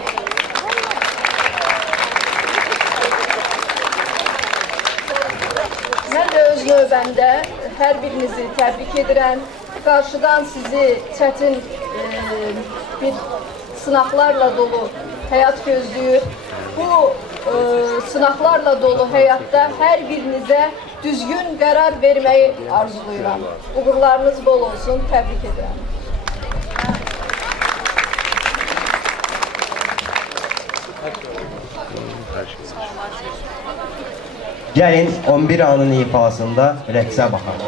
Mən də öz növbəmdə hər birinizi təbrik edirəm. Qarşıdan sizi çətin bir sınaqlarla dolu həyat gözləyir. Bu sınaqlarla dolu həyatda hər birinizə düzgün qərar verməyi arzulayıram. Uğurlarınız bol olsun, təbrik edirəm. Gəlin 11 anın ifasında rəqsə baxaq.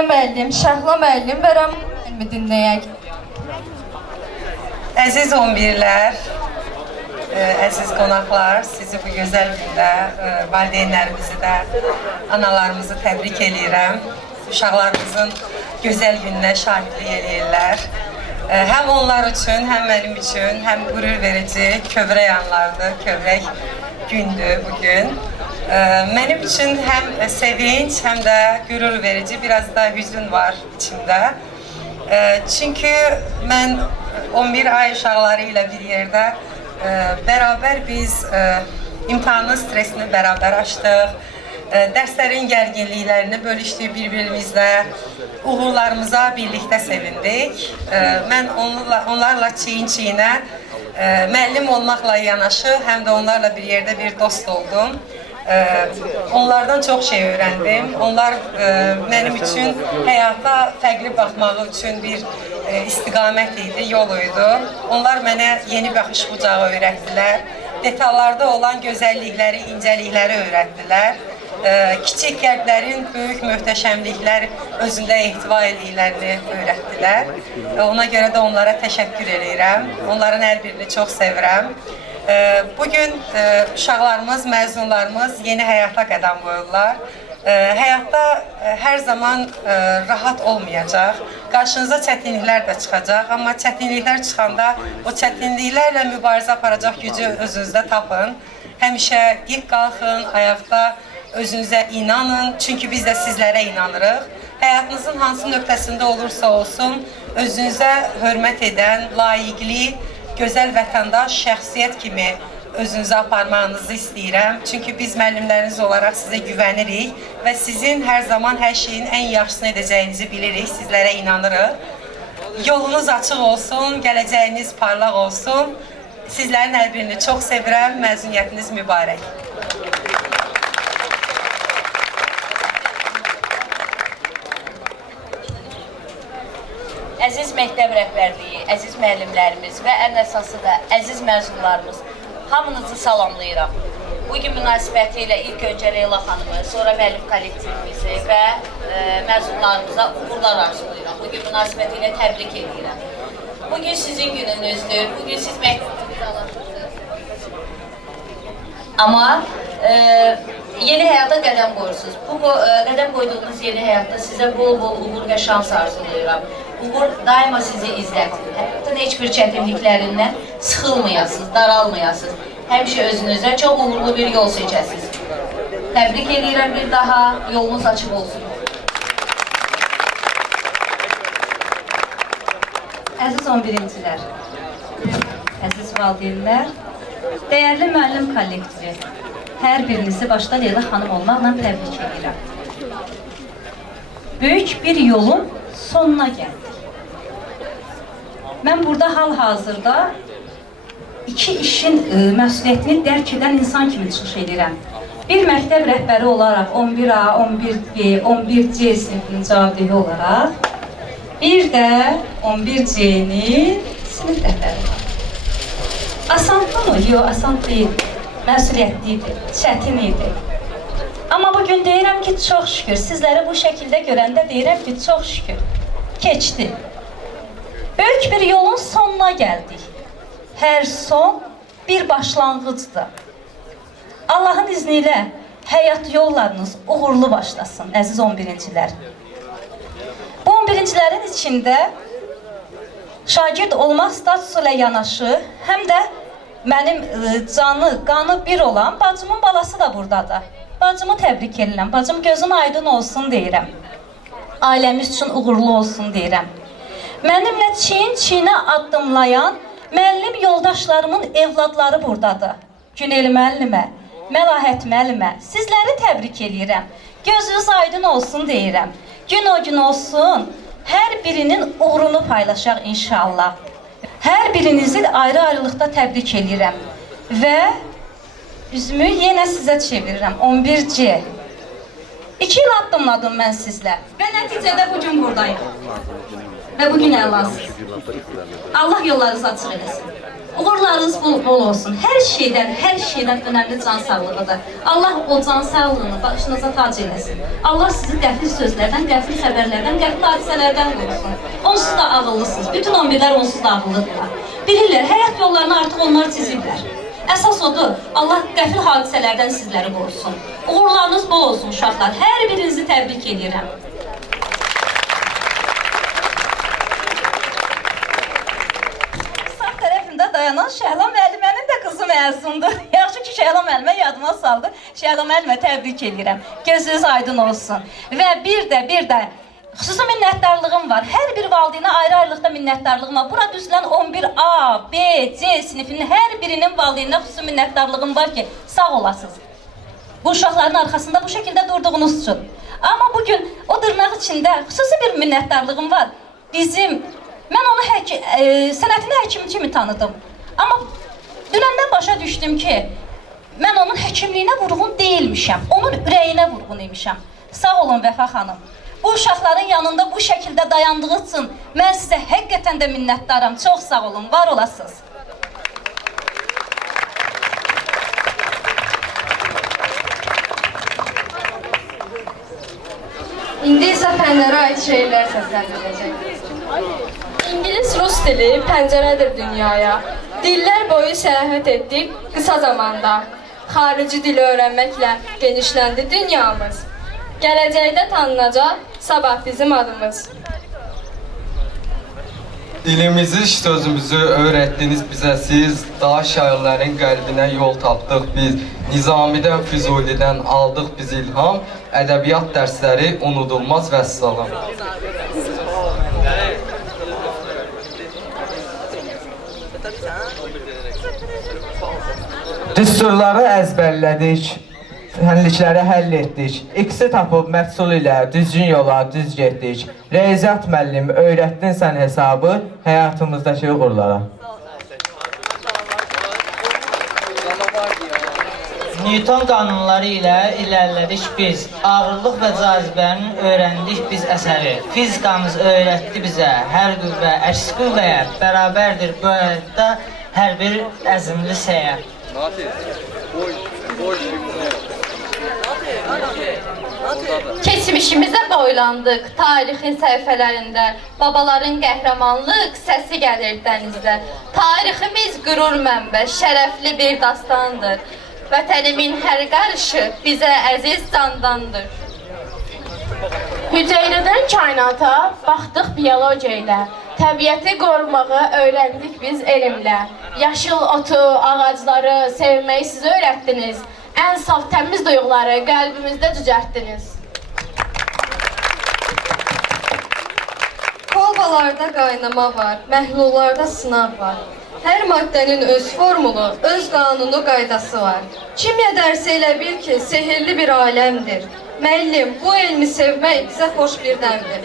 Əminə müəllim, Şəhla müəllim və Rəmin müəllimi dinləyək. Əziz 11-lər, əziz qonaqlar, sizi bu gözəl gündə, valideynlərimizi də, analarımızı təbrik edirəm. Uşaqlarımızın gözəl gününə şahidlik edirlər. Həm onlar üçün, həm mənim üçün, həm qürur verici, kövrək anlardır, kövrək gündür bugün. Mənim üçün həm sevinç, həm də qürur verici, biraz da hüzün var içimdə. Çünki mən 11 ay uşaqları ilə bir yerdə bərabər biz imtahanın stresini bərabər açdıq, dərslərin gərginliklərini bölüşdük bir-birimizlə, uğurlarımıza birlikdə sevindik. Mən onlarla çiyin-çiyinə müəllim olmaqla yanaşı, həm də onlarla bir yerdə bir dost oldum. Onlardan çox şey öyrəndim. Onlar mənim üçün həyata fərqli baxmağı üçün bir istiqamət idi, yol idi. Onlar mənə yeni baxış bucağı öyrətdilər. Detallarda olan gözəllikləri, incəlikləri öyrətdilər. Kiçik qəlblərin böyük möhtəşəmliklər özündə ehtiva ediklərini öyrətdilər. Ona görə də onlara təşəkkür edirəm. Onların hər birini çox sevirəm. Bugün uşaqlarımız, məzunlarımız yeni həyata qədəm qoyurlar. Həyatda hər zaman rahat olmayacaq. Qarşınıza çətinliklər də çıxacaq. Amma çətinliklər çıxanda o çətinliklərlə mübarizə aparacaq gücü özünüzdə tapın. Həmişə dik qalxın, ayaqda özünüzə inanın. Çünki biz də sizlərə inanırıq. Həyatınızın hansı nöqtəsində olursa olsun, özünüzə hörmət edən, layiqli, gözəl vətəndaş, şəxsiyyət kimi özünüzü aparmağınızı istəyirəm. Çünki biz müəllimləriniz olaraq sizə güvənirik və sizin hər zaman hər şeyin ən yaxşısını edəcəyinizi bilirik, sizlərə inanırıq. Yolunuz açıq olsun, gələcəyiniz parlaq olsun. Sizlərin hər birini çox sevirəm, məzuniyyətiniz mübarək. Əziz məktəb rəhbərliyi, əziz müəllimlərimiz və ən əsası da əziz məzunlarımız, hamınızı salamlayıram. Bugün münasibəti ilə ilk öncə Leyla xanımı, sonra müəllim kollektivimizi və məzunlarımıza uğurlar arzulayıram. Bugün münasibəti ilə təbrik edirəm. Bugün sizin gününüzdür, bugün siz məktəbimizi alırsınız. Amma yeni həyata qədəm qoyursunuz. Bu qədəm qoyduğunuz yeni həyatda sizə bol-bol uğur və şans arzulayıram. Uğur daima sizi izlətir. Həyatın heç bir çətinliklərindən sıxılmayasınız, daralmayasınız. Həmişə özünüzə çox uğurlu bir yol seçəsiniz. Təbrik edirəm bir daha, yolunuz açıq olsun. Əziz 11-cilər, əziz valideynlər, dəyərli müəllim kollektivi, hər birinizi başda Leyla xanım olmaqla təbrik edirəm. Böyük bir yolun sonuna gəldik. Mən burada hal-hazırda iki işin məsuliyyətini dərk edən insan kimi çıxış edirəm. Bir məktəb rəhbəri olaraq 11A, 11B, 11C sinifinin cavabdehi olaraq, bir də 11C-nin sinif rəhbəri var. Asanlı mı? Yox, asan deyil. Məsuliyyətli idi, çətin idi. Amma bugün deyirəm ki, çox şükür, sizləri bu şəkildə görəndə deyirəm ki, çox şükür, keçdi. Böyük bir yolun sonuna gəldik. Hər son bir başlanğıcdır. Allahın izni ilə həyat yollarınız uğurlu başlasın, əziz 11-cilər. Bu 11-cilərin içində şagird olmaq statusu ilə yanaşı, həm də mənim canı, qanı bir olan bacımın balası da buradadır. Bacımı təbrik edirəm, bacım gözün aydın olsun deyirəm. Ailəmiz üçün uğurlu olsun deyirəm. Mənimlə çiyin-çiyinə addımlayan müəllim yoldaşlarımın evladları buradadır. Günel müəllimə, Məlahət müəllimə, sizləri təbrik edirəm. Gözünüz aydın olsun deyirəm. Gün o gün olsun, hər birinin uğurunu paylaşaq inşallah. Hər birinizi ayrı-ayrılıqda təbrik edirəm. Və üzümü yenə sizə çevirirəm, 11C. 2 il addımladım mən sizlə və nəticədə bugün buradayım. Və bugün əlasız. Allah yollarınızı açıq eləsin. Uğurlarınız bol olsun. Hər şeydən önəmli can sağlığıdır. Allah o can sağlığını başınıza tac eləsin. Allah sizi qəfil sözlərdən, qəfil xəbərlərdən, qəfil hadisələrdən qorusun. Onsuz da ağıllısınız. Bütün 11'lər onsuz da ağıllıdırlar. Bilirlər, həyat yollarını artıq onlar çiziblər. Əsas odur, Allah qəfil hadisələrdən sizləri qorusun. Uğurlarınız bol olsun uşaqlar. Hər birinizi təbrik edirəm. Dayanan Şəhla müəllimənin də qızı məzundur. Yaxşı ki, Şəhla müəllimə yadıma saldı. Şəhla müəllimə təbrik edirəm. Gözünüz aydın olsun. Və bir də xüsusi minnətdarlığım var. Hər bir valideynə ayrı-ayrılıqda minnətdarlığım var. Bura düzülən 11A, B, C sinifinin hər birinin valideyninə xüsusi minnətdarlığım var ki, sağ olasınız. Bu uşaqların arxasında bu şəkildə durduğunuz üçün. Amma bugün o dırnaq içində xüsusi bir minnətdarlığım var. Mən onu sənətini həkim kimi tanıdım. Amma dünəndən başa düşdüm ki, mən onun həkimliyinə vurğun deyilmişəm, onun ürəyinə vurğun imişəm. Sağ olun Vəfa xanım. Bu uşaqların yanında bu şəkildə dayandığı üçün mən sizə həqiqətən də minnətdaram. Çox sağ olun, var olasınız. İndi isə fənlərə aid şeirlər səsləndiriləcək. İngilis-Rus dili pəncərədir dünyaya. Dillər boyu səyahət etdik qısa zamanda. Xarici dili öyrənməklə genişləndi dünyamız. Gələcəkdə tanınacaq sabah bizim adımız. Dilimizi, sözümüzü öyrətdiniz bizə siz. Daha şairlərin qəlbinə yol tapdıq biz. Nizamidən, Füzulidən aldıq biz ilham. Ədəbiyyat dərsləri unudulmaz vəssalam. Düsturları əzbərlədik, fənlikləri həll etdik. İkisi tapıb məhsul ilə düzgün yola düz getdik. Reziyyat müəllim, öyrətdin sən hesabı həyatımızdakı uğurlara. Newton qanunları ilə ilərlədik biz. Ağırlıq və cazibəni öyrəndik biz əsəri. Fizikamız öyrətdi bizə, hər qüvvə əks qüvvəyə bərabərdir bu həyatda hər bir əzimli səyə. Keçmişimizə boylandıq tarixin səhifələrində. Babaların qəhrəmanlıq səsi gəlir dənizdə. Tariximiz qürur mənbə, şərəfli bir dastandır. Vətənimin hər qarışı bizə əziz candandır. Hüceyrədən kainata baxdıq biyologiya ilə. Təbiəti qorumağı öyrəndik biz elmlə. Yaşıl otu, ağacları sevməyi siz öyrətdiniz. Ən saf, təmiz duyğuları qəlbimizdə cücərtdiniz. Kolbalarda qaynama var, məhlullarda sınav var. Hər maddənin öz formulu, öz qanunu, qaydası var. Kimya dərsi elə bil ki, sehirli bir aləmdir. Müəllim, bu elmi sevmək bizə xoş bir dəmdir.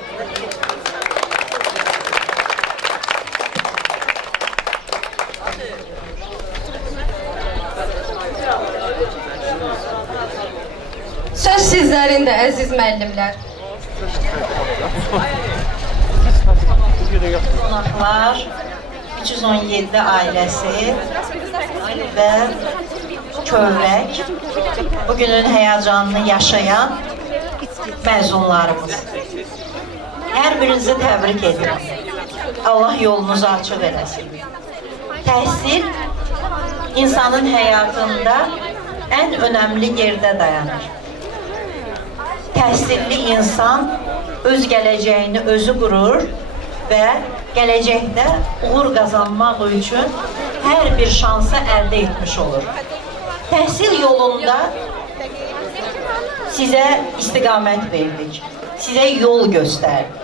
Söz sizlərin də, əziz müəllimlər. Qonaqlar, 317 ailəsi və kövrək, bugünün həyəcanını yaşayan məzunlarımız. Hər birinizi təbrik edirəm. Allah yolunuzu açıq eləsin. Təhsil insanın həyatında ən önəmli yerdə dayanır. Təhsilli insan öz gələcəyini özü qurur və gələcəkdə uğur qazanmaq üçün hər bir şansı əldə etmiş olur. Təhsil yolunda sizə istiqamət verdik, sizə yol göstərdik.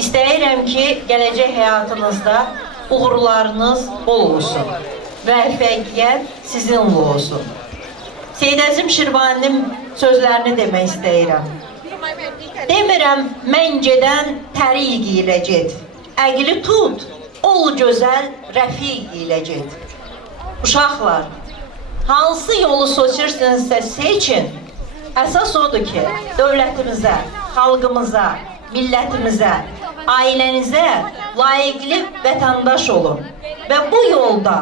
İstəyirəm ki, gələcək həyatınızda uğurlarınız bol olsun, müvəffəqiyyət sizinlə olsun. Seyid Əzim Şirvaninin sözlərini demək istəyirəm. Demirəm, mən gedən təriq ilə get. Əqli tut, ol gözəl rəfiq ilə get. Uşaqlar, hansı yolu seçirsinizsə seçin. Əsas odur ki, dövlətimizə, xalqımıza, millətimizə ailənizə layiqli vətəndaş olun və bu yolda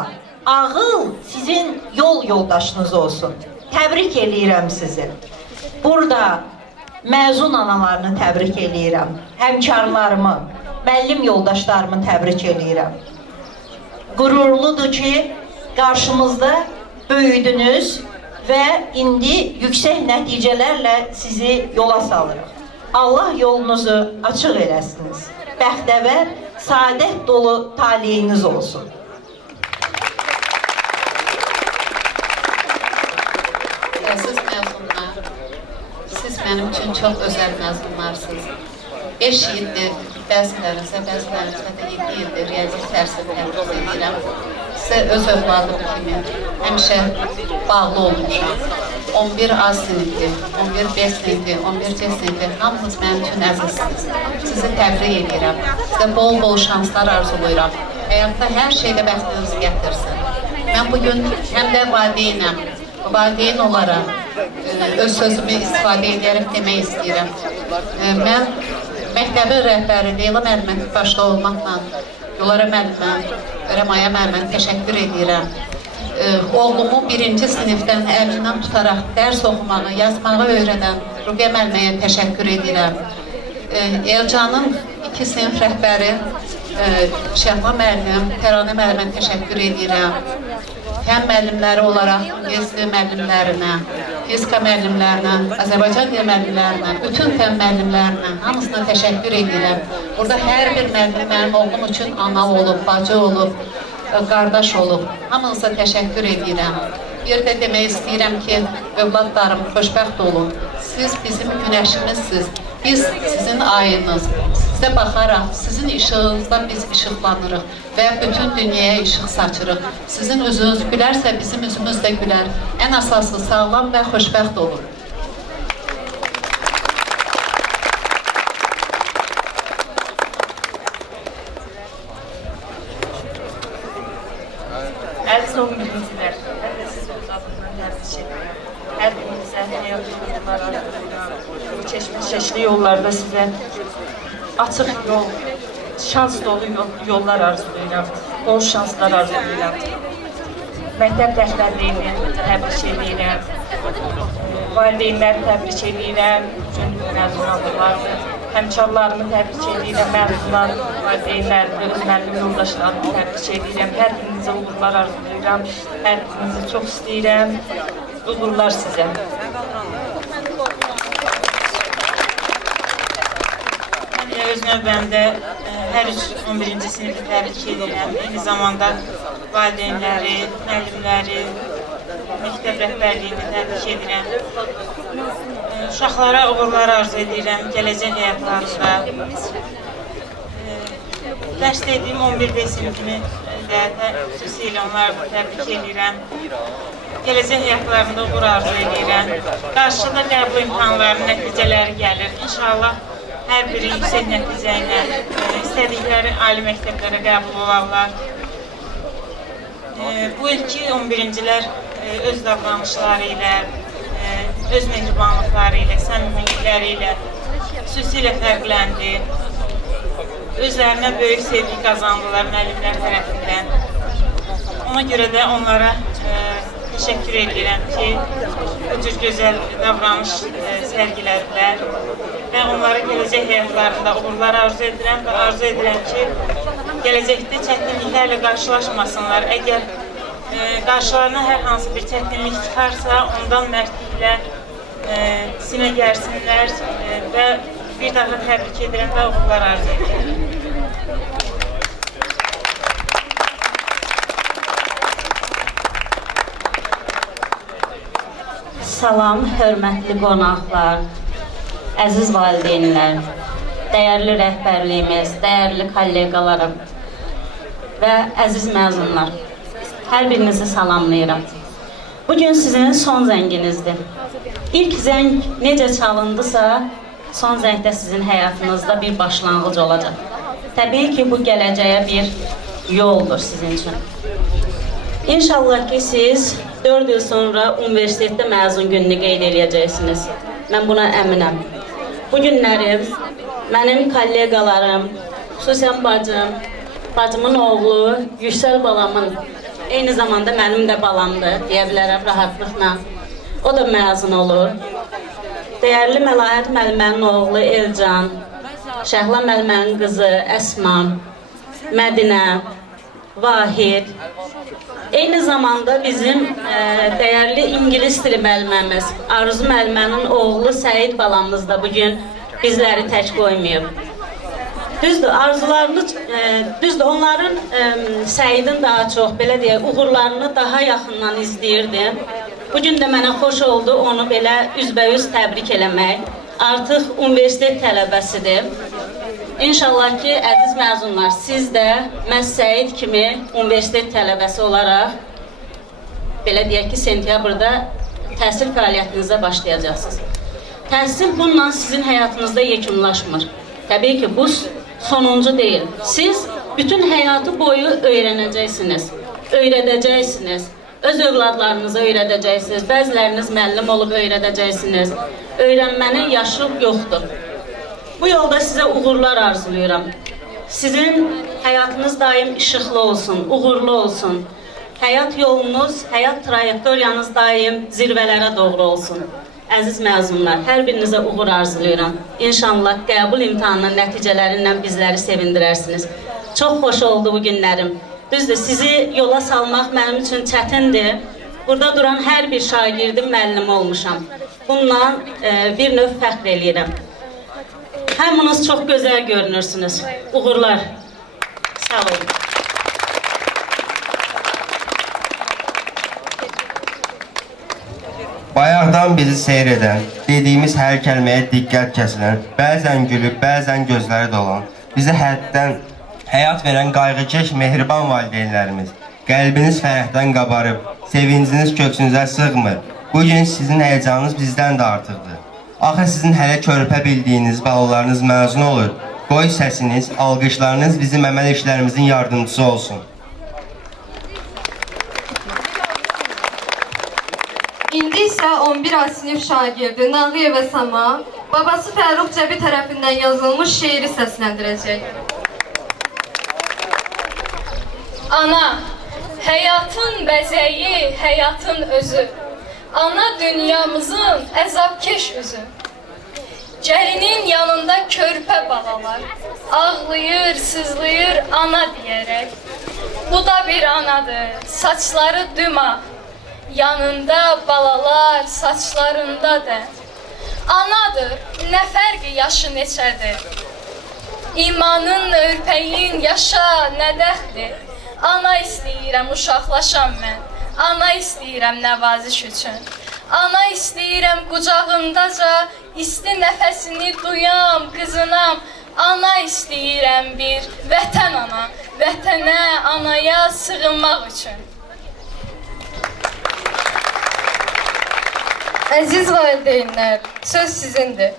ağıl sizin yol yoldaşınız olsun. Təbrik eləyirəm sizi. Burada məzun analarını təbrik eləyirəm, həmkarlarımı, müəllim yoldaşlarımı təbrik eləyirəm. Qürurludur ki, qarşımızda böyüdünüz və indi yüksək nəticələrlə sizi yola salırıq. Allah yolunuzu açıq eləsiniz. Bəxtəvər, saadət dolu taleyiniz olsun. Əziz məzunlar, siz mənim üçün çox özəl məzunlarsınız. 5 ildir bəzilərinizə də 7 ildir riyaziyyat dərsi tədris edirəm. Sizə öz övladım kimi həmişə bağlı olmuşam. 11 A sinifi, 11 B sinifi, 11 C sinifi hamınız mənim üçün əzizsiniz. Sizi təbrik edirəm. Sizə bol-bol şanslar arzulayıram. Həyatda hər şeydə bəxtiniz gətirsin. Mən bugün həm də valideynəm. Valideyn olaraq öz sözümü istifadə edərək demək istəyirəm. Mən məktəbin rəhbəri Leyla müəllimə başda olmaqla Gülara müəllimə, Rəmaya müəllimə təşəkkür edirəm. Oğlumu 1-ci sinifdən əlindən tutaraq dərs oxumağı, yazmağı öyrədən Ruqiyyə müəlliməyə təşəkkür edirəm. Elcanın 2 sinif rəhbəri Şəhla müəllim, Təranə müəllimə təşəkkür edirəm. Həm müəllimləri olaraq İngilis dili müəllimlərinə, fizika müəllimlərinə, Azərbaycan dili müəllimlərinə, bütün fən müəllimlərinə hamısına təşəkkür edirəm. Burada hər bir müəllim mənim oğlum üçün ana olub, bacı olub, qardaş olub. Hamınıza təşəkkür edirəm. Bir də demək istəyirəm ki, övladlarım xoşbəxt olun. Siz bizim günəşimizsiniz. Biz sizin ayınız. Sizə baxaraq, sizin işığınızdan biz işıqlanırıq və bütün dünyaya işıq saçırıq. Sizin üzünüz gülərsə, bizim üzümüz də gülər. Ən əsası sağlam və xoşbəxt olun. Əziz 11-cilər, hər də siz öz adından təbrik edirəm. Hər birinizə çeşitli yollarda sizə açıq yol, şans dolu yollar arzulayıram, bol şanslar arzulayıram. Məktəb rəhbərliyini təbrik edirəm, valideynləri təbrik edirəm, bütün məzun aldıqlarını, həmkarlarımı təbrik edirəm, məzunlar, valideynlərimi, öz müəllim yoldaşlarımı təbrik edirəm, hər birinizə uğurlar arzulayıram, hər birinizi çox istəyirəm, uğurlar sizə. Öz növbəmdə hər 11-ci sinifi təbrik edirəm. Eyni zamanda valideynləri, müəllimləri, məktəb rəhbərliyini təbrik edirəm. Uşaqlara uğurlar arzu edirəm, gələcək həyatlarında. Dərs dediyim 11-ci sinifini də xüsusilə onları təbrik edirəm. Gələcək həyatlarında uğur arzu edirəm. Qarşıda qəbul imtahanlarının nəticələri gəlir. İnşallah hər biri yüksək nəticə ilə istədikləri ali məktəblərə qəbul olarlar. Bu ilki 11-cilər öz davranışları ilə, öz mehribanlıqları ilə, səmimilikləri ilə xüsusilə fərqləndi. Özlərinə böyük sevgi qazandılar müəllimlər tərəfindən. Ona görə də onlara təşəkkür edirəm ki, bu cür gözəl davranış sərgilədilər və onlara gələcək həyatlarında uğurlar arzu edirəm və arzu edirəm ki, gələcəkdə çətinliklərlə qarşılaşmasınlar. Əgər qarşılarına hər hansı bir çətinlik çıxarsa, ondan mərdliklə sinə gəlsinlər və bir daha təbrik edirəm və uğurlar arzu edirəm. Salam, hörmətli qonaqlar, əziz valideynlər, dəyərli rəhbərliyimiz, dəyərli kolleqalarım və əziz məzunlar. Hər birinizi salamlayıram. Bugün sizin son zənginizdir. İlk zəng necə çalındısa, son zəngdə sizin həyatınızda bir başlanğıc olacaq. Təbii ki, bu gələcəyə bir yoldur sizin üçün. İnşallah ki, siz 4 il sonra universitetdə məzun gününü qeyd edəcəksiniz. Mən buna əminəm. Bu günləri mənim kolleqalarım, xüsusən bacımın oğlu Yüksel balamın, eyni zamanda mənim də balamdır, deyə bilərəm rahatlıqla. O da məzun olur. Dəyərli Məlahət müəllimənin oğlu Elcan, Şəhla müəllimənin qızı Əsma, Mədinə, Vahid. Eyni zamanda bizim dəyərli İngilis dili müəlliməmiz Arzu müəllimənin oğlu Səid balamız da bugün bizləri tək qoymayıb. Düzdür, düzdür, onların Səidin daha çox, belə deyək, uğurlarını daha yaxından izləyirdim. Bugün də mənə xoş oldu onu belə üzbəyüz təbrik eləmək. Artıq universitet tələbəsidir. İnşallah ki, əziz məzunlar, siz də məhz Səid kimi universitet tələbəsi olaraq, belə deyək ki, sentyabrda təhsil fəaliyyətinizə başlayacaqsınız. Təhsil bununla sizin həyatınızda yekunlaşmır. Təbii ki, bu sonuncu deyil. Siz bütün həyatı boyu öyrənəcəksiniz, öyrədəcəksiniz, öz övladlarınıza öyrədəcəksiniz, bəziləriniz müəllim olub öyrədəcəksiniz. Öyrənmənin yaşı yoxdur. Bu yolda sizə uğurlar arzulayıram. Sizin həyatınız daim işıqlı olsun, uğurlu olsun. Həyat yolunuz, həyat trayektoriyanız daim zirvələrə doğru olsun. Əziz məzunlar, hər birinizə uğur arzulayıram. İnşallah qəbul imtahanının nəticələrindən bizləri sevindirərsiniz. Çox xoş oldu bu günlərim. Düzdür, sizi yola salmaq mənim üçün çətindir. Burada duran hər bir şagirdim müəllim olmuşam. Bununla bir növ fəxr eləyirəm. Hamınız çox gözəl görünürsünüz. Uğurlar. Sağ olun. Bayaqdan bizi seyr edən, dediyimiz hər kəlməyə diqqət kəsilən, bəzən gülüb, bəzən gözləri dolan, bizi həddən həyat verən qayğıkeş, mehriban valideynlərimiz, qəlbiniz fərəhdən qabarıb, sevinciniz köksünüzə sığmır. Bugün sizin həyəcanınız bizdən də artıqdır. Axı sizin hələ körpə bildiyiniz balalarınız məzun olur. Qoy səsiniz, alqışlarınız bizim əməl işlərimizin yardımcısı olsun. İndi isə 11 sinif şagirdi Nağıyeva Səma, babası Fərruh Cəbi tərəfindən yazılmış şeiri səsləndirəcək. Ana, həyatın bəzəyi, həyatın özü. Ana dünyamızın əzabkeş üzü. Gəlinin yanında körpə balalar, ağlayır, sızlayır ana deyərək. Bu da bir anadır, saçları düma. Yanında balalar, saçlarında da. Anadır, nə fərqi yaşı neçədir. İmanın, örpəyin, yaşa nə dəxli. Ana istəyirəm, uşaqlaşam mən. Ana istəyirəm nəvaziş üçün. Ana istəyirəm qucağındaca isti nəfəsini duyam, qızınam. Ana istəyirəm bir vətən ana, vətənə, anaya sığınmaq üçün. Əziz valideynlər, söz sizindir.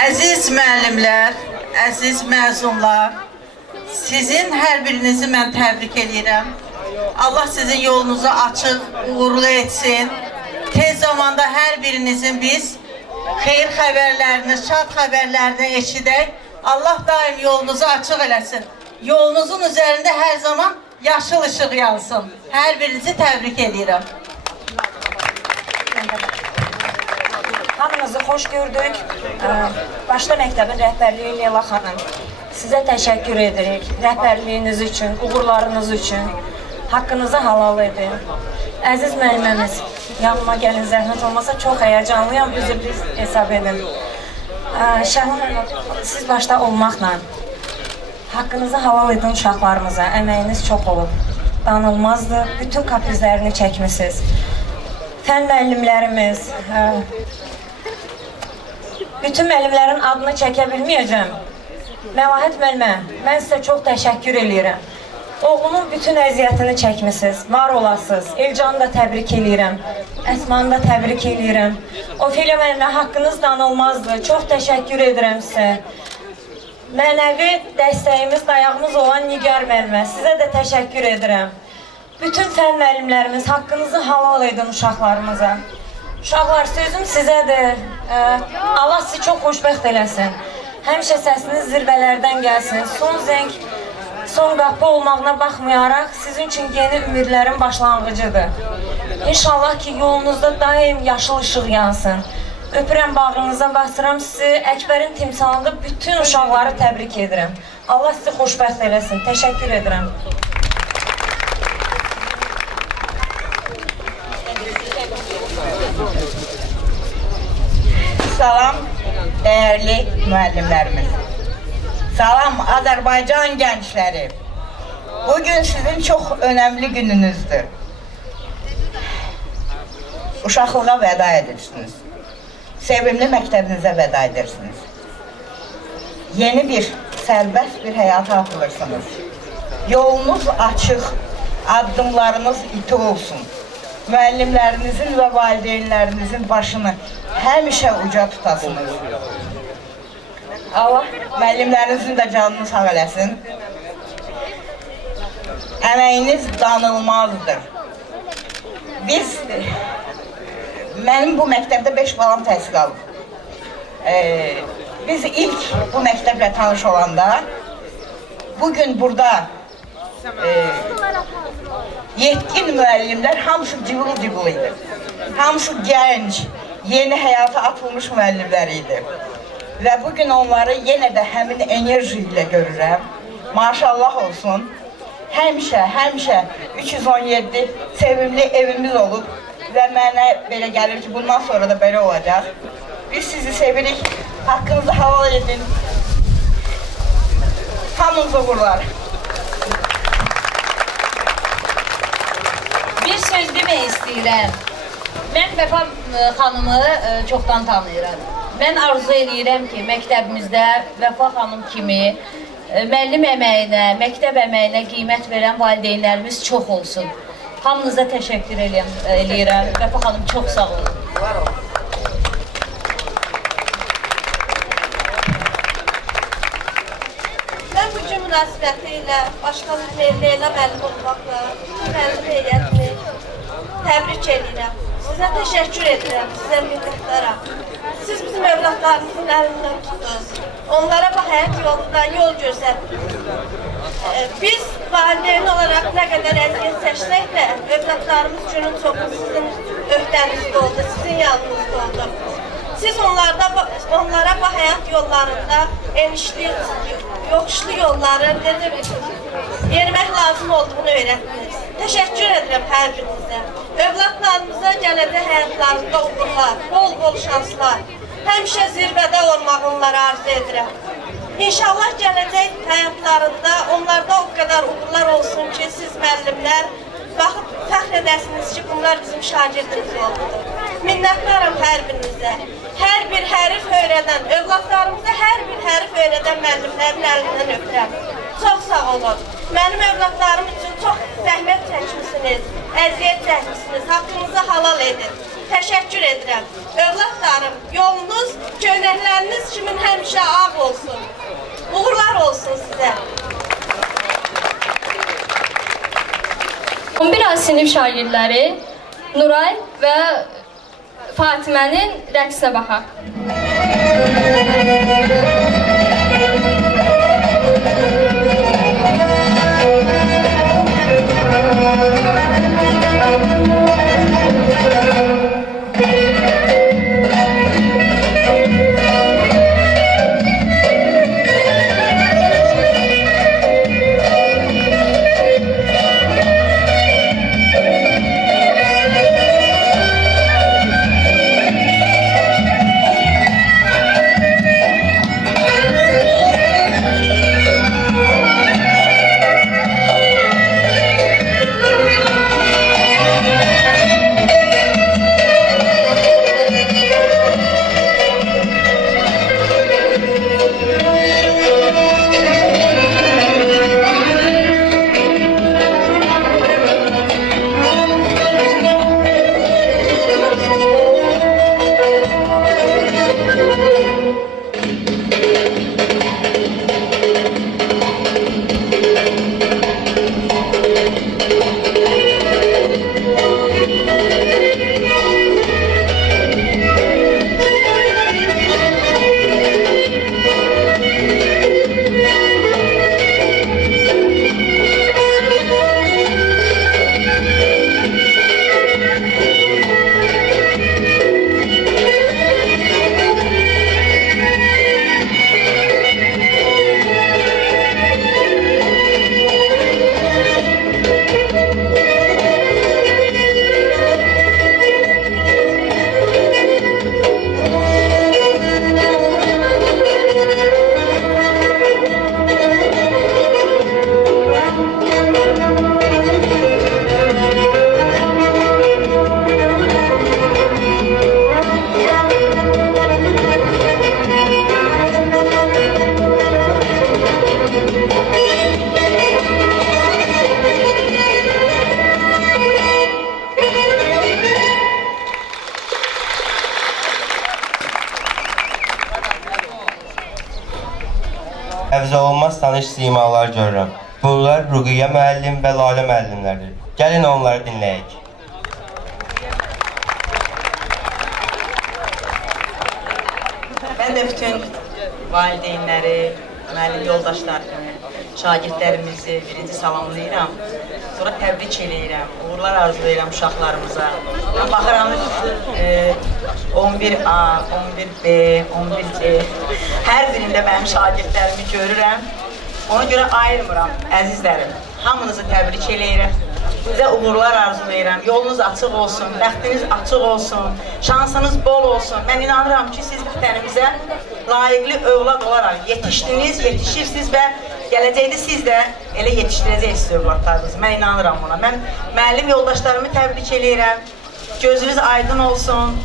Əziz müəllimlər, əziz məzunlar, sizin hər birinizi mən təbrik edirəm. Allah sizin yolunuzu açıq, uğurlu etsin. Tez zamanda hər birinizin biz xeyir xəbərlərini, şad xəbərlərini eşidək. Allah daim yolunuzu açıq eləsin. Yolunuzun üzərində hər zaman yaşıl işıq yansın. Hər birinizi təbrik edirəm. Hamınızı xoş gördük. Başda məktəbin rəhbərliyi Leyla xanım. Sizə təşəkkür edirik. Rəhbərliyiniz üçün, uğurlarınız üçün. Haqqınızı halal edin. Əziz müəlliməmiz, yanıma gəlin, zəhmət olmasa çox həyəcanlıyam, üzrlü hesab edin. Şəhlan, siz başda olmaqla haqqınızı halal edin uşaqlarımıza, əməyiniz çox olub. Danılmazdır, bütün kaprizlərini çəkmisiniz. Fən müəllimlərimiz, bütün müəllimlərin adını çəkə bilməyəcəm. Məlahət müəllimə, mən sizə çox təşəkkür edirəm. Oğlumun bütün əziyyətini çəkmisiniz, var olasınız. Elcanı da təbrik edirəm, Əsmanı da təbrik edirəm. Ofeliya müəllimə, haqqınız danılmazdır, çox təşəkkür edirəm sizə. Mənəvi dəstəyimiz, dayağımız olan Nigar müəllimə, sizə də təşəkkür edirəm. Bütün fen müəllimlərimiz, haqqınızı halal edin uşaqlarımıza. Uşaqlar, sözüm sizədir. Allah sizi çox xoşbəxt eləsin. Həmişə səsiniz zirvələrdən gəlsin. Son zəng, son qapı olmağına baxmayaraq sizin üçün yeni ümidlərin başlanğıcıdır. İnşallah ki, yolunuzda daim yaşıl işıq yansın. Öpürəm bağrınıza, basıram sizi. Əkbərin timsalında bütün uşaqları təbrik edirəm. Allah sizi xoşbəxt eləsin. Təşəkkür edirəm. Salam değerli müəllimlərimiz. Salam Azərbaycan gəncləri. Bugün sizin çok önemli gününüzdür. Uşaqlığa vəda edirsiniz. Sevimli məktəbinizə vəda edirsiniz. Yeni bir, sərbəst bir həyata atılırsınız. Yolunuz açıq, addımlarınız iti olsun. Müəllimlərinizin və valideynlərinizin başını həmişə uca tutasınız. Allah müəllimlərinizin də canını sağ eləsin. Əməyiniz danılmazdır. Mənim bu məktəbdə 5 balam təhsil alıb. Biz ilk bu məktəblə tanış olanda, bugün burada yetkin müəllimlər hamısı cıvıl-cıvıl idi. Hamısı gənc, yeni həyata atılmış müəllimlər idi. Və bugün onları yenə də həmin enerji ilə görürəm. Maşallah olsun. Həmişə 317 sevimli evimiz olub və mənə belə gəlir ki, bundan sonra da belə olacaq. Biz sizi sevirik, haqqınızı halal edin. Hamınız uğurlar. Bir söz demək istəyirəm. Mən Vəfa xanımı çoxdan tanıyıram. Mən arzu edirəm ki, məktəbimizdə Vəfa xanım kimi müəllim əməyinə, məktəb əməyinə qiymət verən valideynlərimiz çox olsun. Hamınıza təşəkkür edirəm. Vəfa xanım, çox sağ olun. Mən bu gün münasibəti ilə başqa Leyla müəllim olmaqla bütün müəllim heyətini təbrik edirəm. Sizə təşəkkür edirəm, sizə minnətdaram. Siz bizim övladlarımızın əlindən tutdunuz. Onlara bu həyat yolundan yol göstərdiniz. Biz valideyn olaraq nə qədər əziyyət çəksək də, övladlarımız günün çoxu sizin öhdənizdə oldu, sizin yanınızda oldu. Siz onlara bu həyat yollarında enişli, yoxuşlu yolları yerimək lazım olduğunu öyrətdiniz. Təşəkkür edirəm hər birinizə. Övladlarımıza gələcək həyatlarında uğurlar, bol şanslar, həmişə zirvədə olmağı onlara arzu edirəm. İnşallah gələcək həyatlarında onlarda o qədər uğurlar olsun ki, siz müəllimlər baxıb fəxr edəsiniz ki, bunlar bizim şagirdimiz oldu. Minnətdaram hər birinizə. Hər bir hərif öyrədən, övladlarımıza hər bir hərif öyrədən müəllimlərin əlindən öpürəm. Çox sağ olun. Mənim övladlarım üçün çox zəhmət çəkmişsiniz, əziyyət çəkmişsiniz, haqqınızı halal edin. Təşəkkür edirəm. Övladlarım, yolunuz, köynəkləriniz kimin həmişə ağ olsun. Uğurlar olsun sizə. 11 A sinif şagirdləri Nuray və Fatimənin rəqsinə baxaq. Həfzə olmaz tanış simalar görürəm. Bunlar Ruqiyyə müəllim və Lalə müəllimlərdir. Gəlin onları dinləyək. Mən də bütün valideynləri, müəllim yoldaşlarımı, şagirdlərimizi birinci salamlayıram. Sonra təbrik eləyirəm, uğurlar arzulayıram uşaqlarımıza. Mən baxıram 11A, 11B, 11C, hər birində mənim şagirdlərimi görürəm. Ona görə ayırmıram, əzizlərim. Hamınızı təbrik eləyirəm. Sizə uğurlar arzulayıram. Yolunuz açıq olsun, bəxtiniz açıq olsun, şansınız bol olsun. Mən inanıram ki, siz vətənimizə layiqli övlad olaraq yetişdiniz, yetişirsiniz və gələcəkdə siz də elə yetişdirəcəksiniz övladlarınızı. Mən inanıram buna. Mən müəllim yoldaşlarımı təbrik eləyirəm. Gözünüz aydın olsun.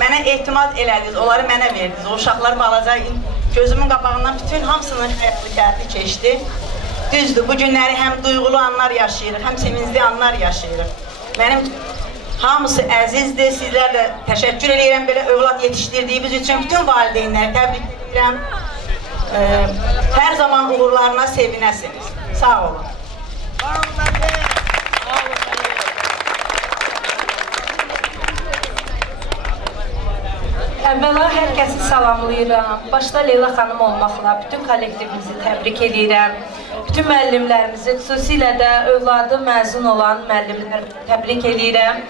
Mənə etimad elədiniz, onları mənə verdiniz. O uşaqlar balaca gözümün qabağından bütün hamısının həyatı keçdi. Düzdür, bu günləri həm duyğulu anlar yaşayırıq, həm sevincli anlar yaşayırıq. Mənim hamısı əzizdir, sizlər də təşəkkür edirəm belə övlad yetişdirdiyimiz üçün. Bütün valideynləri təbrik edirəm. Hər zaman uğurlarına sevinəsiniz. Sağ olun. Əvvəla hər kəsi salamlayıram. Başda Leyla xanım olmaqla bütün kollektivimizi təbrik edirəm. Bütün müəllimlərimizi, xüsusilə də övladı məzun olan müəllimləri təbrik edirəm.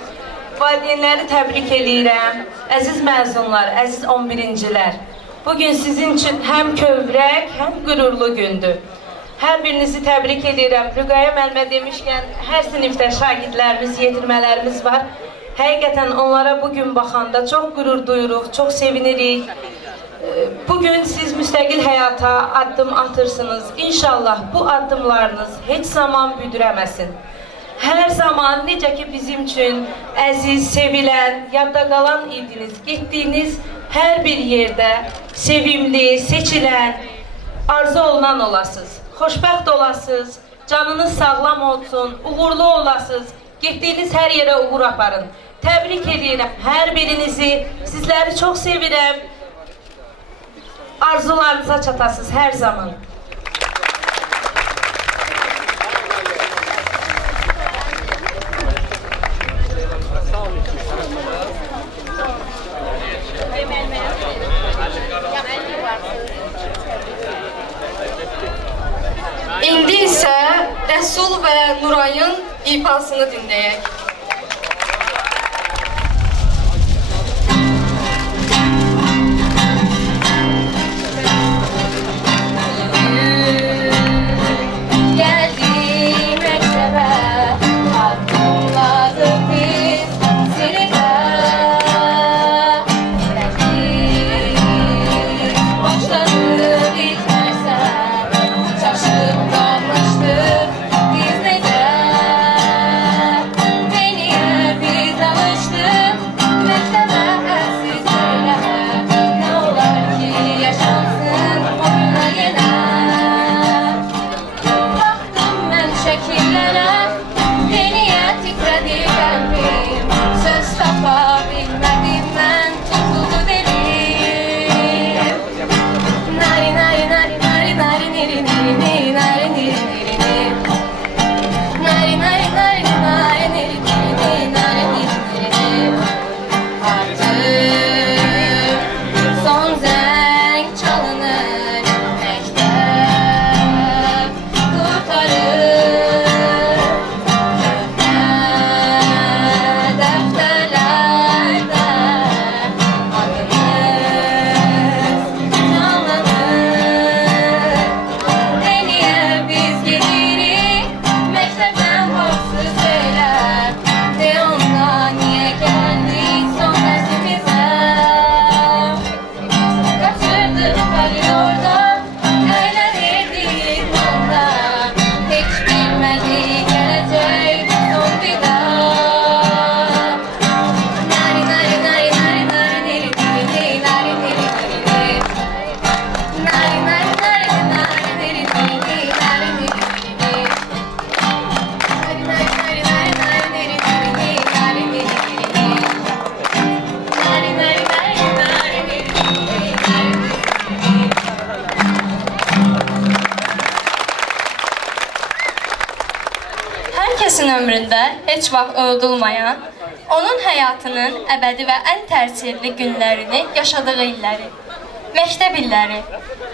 Valideynləri təbrik edirəm. Əziz məzunlar, əziz 11-cilər. Bugün sizin üçün həm kövrək, həm qürurlu gündür. Hər birinizi təbrik edirəm. Rüqayyə müəllimə demişkən, hər sinifdə şagirdlərimiz, yetirmələrimiz var. Həqiqətən onlara bugün baxanda çox qürur duyuruq, çox sevinirik. Bugün siz müstəqil həyata addım atırsınız. İnşallah bu addımlarınız heç zaman büdürəməsin. Hər zaman necə ki bizim üçün əziz, sevilən, yadda qalan idiniz. Getdiyiniz hər bir yerdə sevimli, seçilən, arzu olunan olasınız. Xoşbəxt olasınız, canınız sağlam olsun, uğurlu olasınız. Getdiyiniz hər yerə uğur aparın. Təbrik edirəm hər birinizi. Sizləri çox sevirəm. Arzularınıza çatasınız hər zaman. İndi isə Rəsul və Nurayın ifasını dinləyək. Çaşıb qalmışdı biz necə ömründə heç vaxt unudulmayan, onun həyatının əbədi və ən təsirli günlərini yaşadığı illəri, məktəb illəri.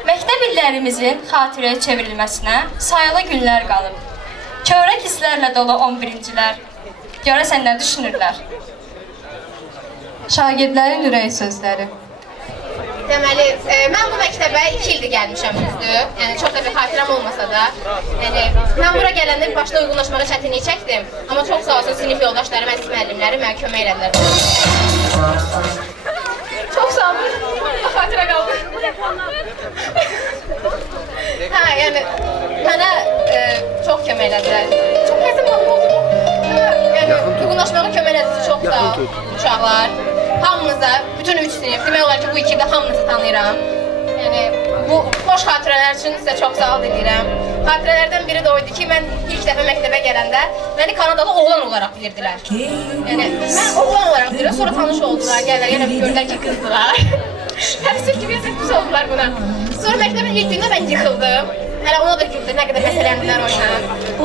Məktəb illərimizin xatirəyə çevrilməsinə sayılı günlər qalıb. Kövrək hisslərlə dolu 11-cilər. Görəsən nə düşünürlər? Şagirdlərin ürək sözləri. Deməli, mən bu məktəbə 2 ildir gəlmişəm düzdür. Yəni çox da bir xatirəm olmasa da. Yəni mən bura gələndə başda uyğunlaşmağa çətinlik çəkdim. Amma çox sağ olsun sinif yoldaşlarım, əziz müəllimlərim mənə kömək elədilər. Çox sağ olun. Xatirə qaldı. Hə, yəni mənə çox kömək elədilər. Çox həzim oldu. Yəni uyğunlaşmağa kömək elədiniz, çox sağ ol uşaqlar. Hamınıza, bütün 3 sinif, demək olar ki bu 2 də hamınızı tanıyıram. Yəni bu xoş xatirələr üçün sizə çox sağ ol deyirəm. Xatirələrdən biri də oydu ki, mən ilk dəfə məktəbə gələndə məni Kanadada oğlan olaraq bilirdilər. Yəni mən oğlan olaraq bilirəm, sonra tanış oldular, gəllər, yenə gördülər ki qızdılar. Təəssüf ki, biz oldular buna. Sonra məktəbin ilk günündə mən yıxıldım. Hələ ona da güldü, nə qədər məsələndilər o ilə.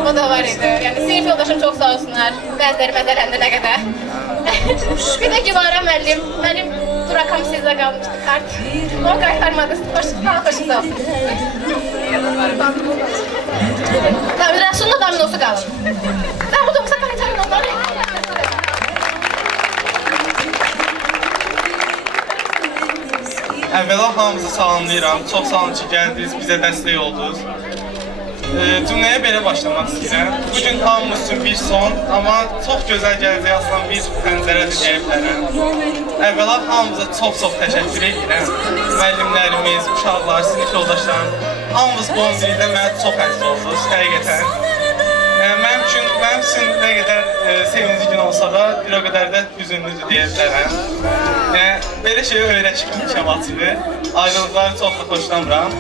O da var idi. Yəni sinif yoldaşım çox sağ olsunlar. Bəziləri məsələndi nə qədər. Bir də Gülara müəllim, mənim durakam sizdə qalmışdı kart. Onu qaytarmadı, başınız olsun. Rəsunla dominosu qalır. Mən bu domusa qaytarın onları. Əvvəla hamınızı salamlayıram. Çox sağ olun ki, gəldiniz, bizə dəstək oldunuz. Cümləyə belə başlamaq istəyirəm. Bugün hamımız üçün bir son, amma çox gözəl gələcək asılan bir pəncərədir deyə bilərəm. Əvvəla hamımıza çox təşəkkür edirəm. Müəllimlərimiz, uşaqlar, sinif yoldaşlarım, hamımız bu 11 ildə mənə çox əziz oldunuz, həqiqətən. Mənim üçün nə qədər sevinci gün olsa da, bir o qədər də hüzünlüdür deyə bilərəm. Belə şeyi öyrəşmişəm açığı, ayrılıqları çox da xoşlamıram.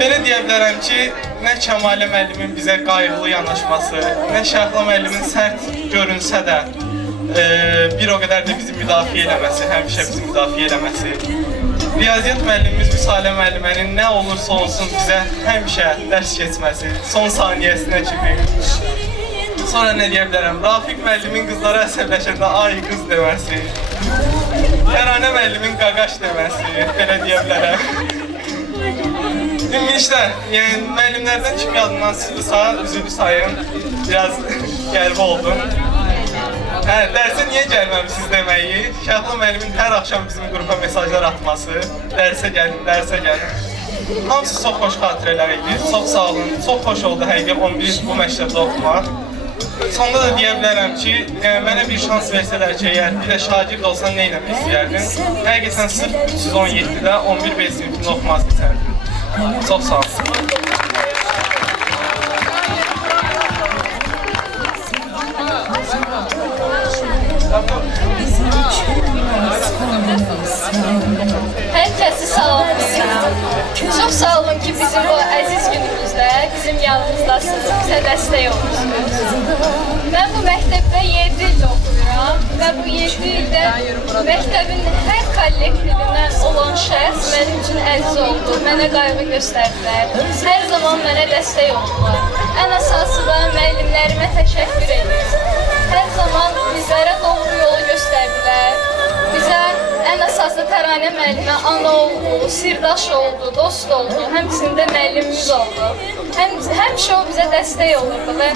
Belə deyə bilərəm ki, nə Kəmalə müəllimin bizə qayğılı yanaşması, nə Şəhla müəllimin sərt görünsə də bir o qədər də bizi müdafiə eləməsi, həmişə bizi müdafiə eləməsi. Riyaziyyat müəllimimiz Müsalə müəllimənin nə olursa olsun bizə həmişə dərs keçməsi, son saniyəsinə kimi. Sonra nə deyə bilərəm, Rafiq müəllimin qızlara əsəbləşəndə ay qız deməsi, Təranə müəllimin qaqaş deməsi, belə deyə bilərəm. Ümumiyyətlə, yəni müəllimlərdən kim yadından çıxırsa, üzülü sayın, biraz qəribə oldum. Dərsə niyə gəlməmişsiniz deməyi, Şəhla müəllimin hər axşam bizim qrupa mesajlar atması, dərsə gəlin. Hamısı çox xoş xatirələr idi, çox sağ olun, çox xoş oldu həqiqi 11 bu məktəbdə oxumaq. Sonda da deyə bilərəm ki, mənə bir şans versələr ki, əgər bir də şagird olsan nə ilə istəyərdim? Həqiqətən sırf 317-də 11 B sinifində oxumaz istərdim. Çox sağ olun. Hər kəsi salamlayıram. Çox sağ olun ki, bizim bu əziz günümüzdə bizim yanımızdasınız, bizə dəstək olursunuz. Mən bu məktəbdə 7 il oxuyuram və bu 7 ildə məktəbin hər kollektivindən olan şəxs mənim üçün əziz oldu, mənə qayğı göstərdilər, hər zaman mənə dəstək oldular. Ən əsası da müəllimlərimə təşəkkür edirəm. Hər zaman bizlərə doğru yolu göstərdilər. Bizə ən əsası Təranə müəllimə ana oldu, sirdaş oldu, dost oldu, həmçində müəllimimiz oldu. Həmişə o bizə dəstək olurdu və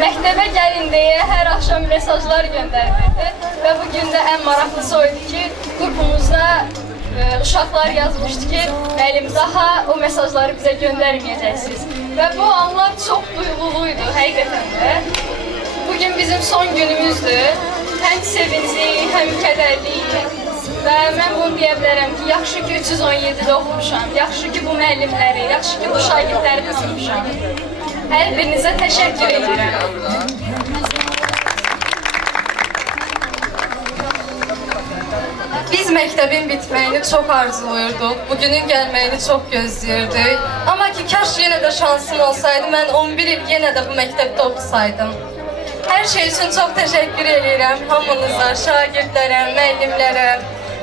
məktəbə gəlin deyə hər axşam mesajlar göndərdirdi. Və bu gün də ən maraqlısı o idi ki, qrupumuzda uşaqlar yazmışdı ki, müəllim daha o mesajları bizə göndərməyəcəksiniz. Və bu anlar çox duyğuluydu, həqiqətən də. Bugün bizim son günümüzdür. Həm sevincli, həm kədərliyik. Və mən bunu deyə bilərəm ki, yaxşı ki 317-də oxumuşam, yaxşı ki bu müəllimləri, yaxşı ki bu şagirdləri tanımışam. Hər birinizə təşəkkür edirəm. Biz məktəbin bitməyini çox arzulayırdıq, bugünün gəlməyini çox gözləyirdik. Amma ki, kaş yenə də şansım olsaydı, mən 11 il yenə də bu məktəbdə oxusaydım. Hər şey üçün çox təşəkkür edirəm hamınıza, şagirdlərə, müəllimlərə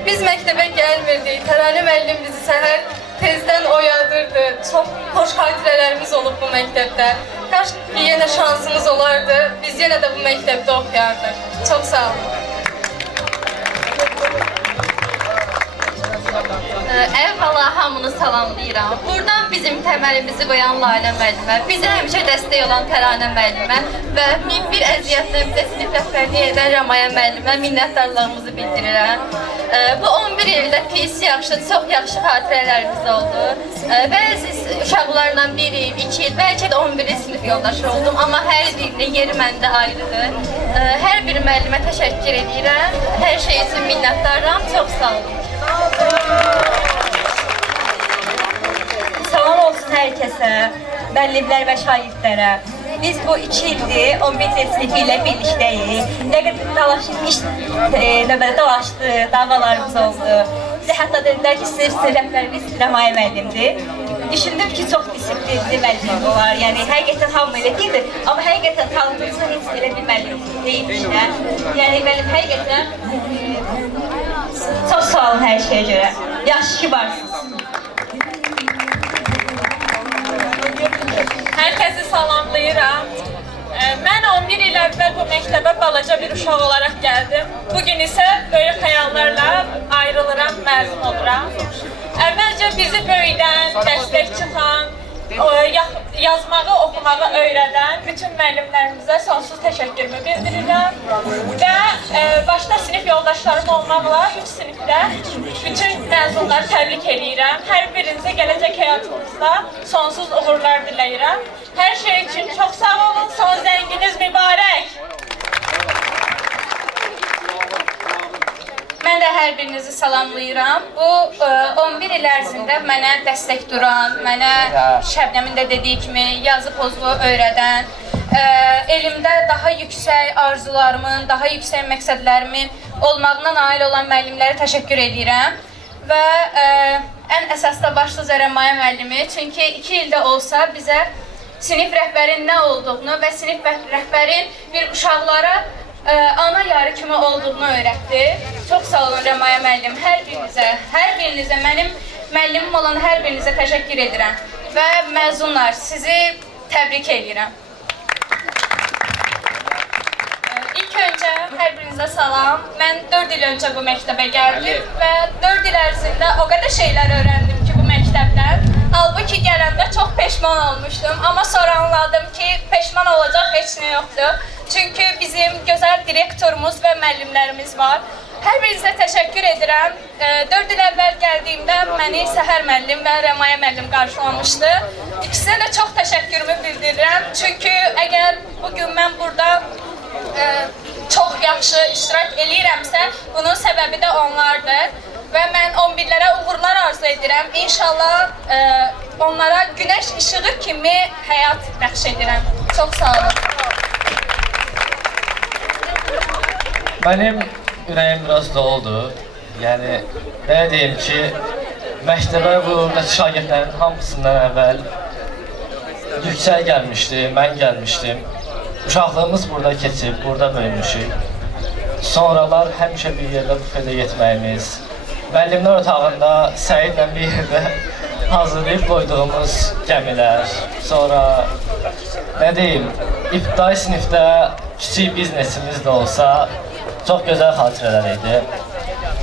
Biz məktəbə gəlmirdik. Təranə müəllim bizi səhər tezdən oyadırdı. Çox xoş xatirələrimiz olub bu məktəbdə. Kaş ki yenə şansımız olardı. Biz yenə də bu məktəbdə oxuyardıq. Çox sağ olun. Əvvəla hamını salamlayıram. Buradan bizim təməlimizi qoyan Lalə müəllimə, bizə həmişə dəstək olan Təranə müəllimə və min bir əziyyətlə bizə sinif rəhbərliyi edən Ramaya müəllimə minnətdarlığımızı bildirirəm. Bu 11 ildə pis, yaxşı, çox yaxşı xatirələrimiz oldu. Bəzi uşaqlarla 1 il, 2 il, bəlkə də 11 il sinif yoldaşı oldum, amma hər birinin yeri məndə ayrıdır. Hər bir müəllimə təşəkkür edirəm, hər şey üçün minnətdaram, çox sağ olun. Salam olsun hər kəsə, müəllimlər və şagirdlərə. Biz bu 2 ildir 11 sinifi ilə birlikdəyik. Nə qədər növbədə dolaşdı, davalarımız oldu. Bizə hətta dedilər ki, sinif rəhbərimiz Ramaya müəllimdir. Düşündüm ki, çox disiplinli müəllim olar. Yəni, həqiqətən hamı elə deyildi. Amma həqiqətən tanıdığınızda heç elə bir müəllim deyilmişdə. Yəni, müəllim həqiqətən çox sağ olun hər şeyə görə. Yaxşı ki, varsınız. Hər kəsi salamlayıram. Mən 11 il əvvəl bu məktəbə balaca bir uşaq olaraq gəldim. Bugün isə böyük xəyallarla ayrılıram, məzun oluram. Əvvəlcə bizi böyüdən, dəstək çıxan, yazmağı, oxumağı öyrədən bütün müəllimlərimizə sonsuz təşəkkürümü bildirirəm. Və başda sinif yoldaşlarım olmaqla 3 sinifdə bütün məzunları təbrik edirəm. Hər birinizə gələcək həyatınızda sonsuz uğurlar diləyirəm. Hər şey üçün çox sağ olun, son zənginiz mübarək. Mən də hər birinizi salamlayıram. Bu 11 il ərzində mənə dəstək duran, mənə Şəbnəmin də dediyi kimi yazı pozluğu öyrədən, elimdə daha yüksək arzularımın, daha yüksək məqsədlərimin olmağına nail olan müəllimlərə təşəkkür edirəm. Və ən əsas da başlıca Ramaya müəllimi, çünki 2 ildə olsa bizə sinif rəhbərin nə olduğunu və sinif rəhbərin bir uşaqlara ana yarı kimi olduğunu öyrətdi. Çox sağ olun Ramaya müəllim, hər birinizə, mənim müəllimim olan hər birinizə təşəkkür edirəm. Və məzunlar, sizi təbrik edirəm. İlk öncə hər birinizə salam. Mən 4 il öncə bu məktəbə gəldim və 4 il ərzində o qədər şeylər öyrəndim ki bu məktəbdən. Halbuki gələndə çox peşman olmuşdum, amma sonra anladım ki peşman olacaq heç nə yoxdur. Çünki bizim gözəl direktorumuz və müəllimlərimiz var. Hər birinizə təşəkkür edirəm. 4 il əvvəl gəldiyimdə məni Səhər müəllim və Ramaya müəllim qarşılamışdı. İkisinə də çox təşəkkürümü bildirirəm. Çünki əgər bugün mən burada çox yaxşı iştirak eləyirəmsə, bunun səbəbi də onlardır. Və mən 11-lərə uğurlar arzu edirəm. İnşallah onlara günəş işığı kimi həyat bəxş edirəm. Çox sağ olun. Mənim ürəyim biraz doldu. Yəni, nə deyim ki, məktəbə bu şagirdlərin hamısından əvvəl yüksək gəlmişdi, mən gəlmişdim. Uşaqlığımız burada keçib, burada böyümüşük. Sonralar həmişə bir yerdə bufedə getməyimiz, müəllimlər otağında Səidlə bir yerdə hazırlayıb qoyduğumuz gəmilər, sonra nə deyim, ibtidai sinifdə kiçik biznesimiz də olsa, çox gözəl xatirələr idi.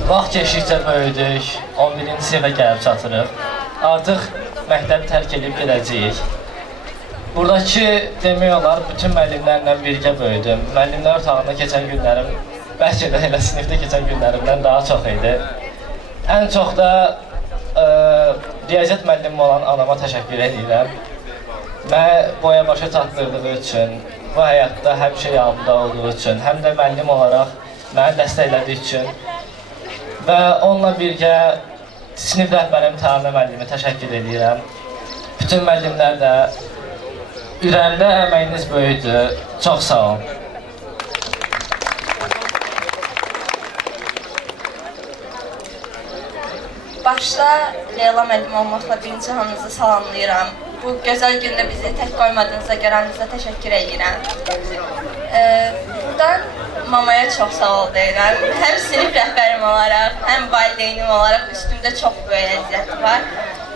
Vaxt keçdikcə böyüdük, 11-ci sinifə gəlib çatırıq. Artıq məktəbi tərk edib gedəcəyik. Buradakı demək olar, bütün müəllimlərlə birgə böyüdüm. Müəllimlər otağında keçən günlərim, bəlkə də elə sinifdə keçən günlərimdən daha çox idi. Ən çox da riyaziyyat müəllimim olan anama təşəkkür edirəm. Mənə boya başa çatdırdığı üçün, bu həyatda həmişə yanımda olduğu üçün, həm də müəllim olaraq məni dəstəklədiyi üçün və onunla birgə sinif rəhbərim Təranə müəllimi təşəkkür edirəm. Bütün müəllimlər də ürəyimdə əməyiniz böyüdü. Çox sağ olun. Başda Leyla müəllim olmaqla birinci hamınızı salamlayıram. Bu gözəl gündə bizi tək qoymadığınıza görə hamınıza təşəkkür edirəm. Buradan mamaya çox sağ ol deyirəm. Həm sinif rəhbərim olaraq, həm valideynim olaraq üstümdə çox böyük əziyyəti var.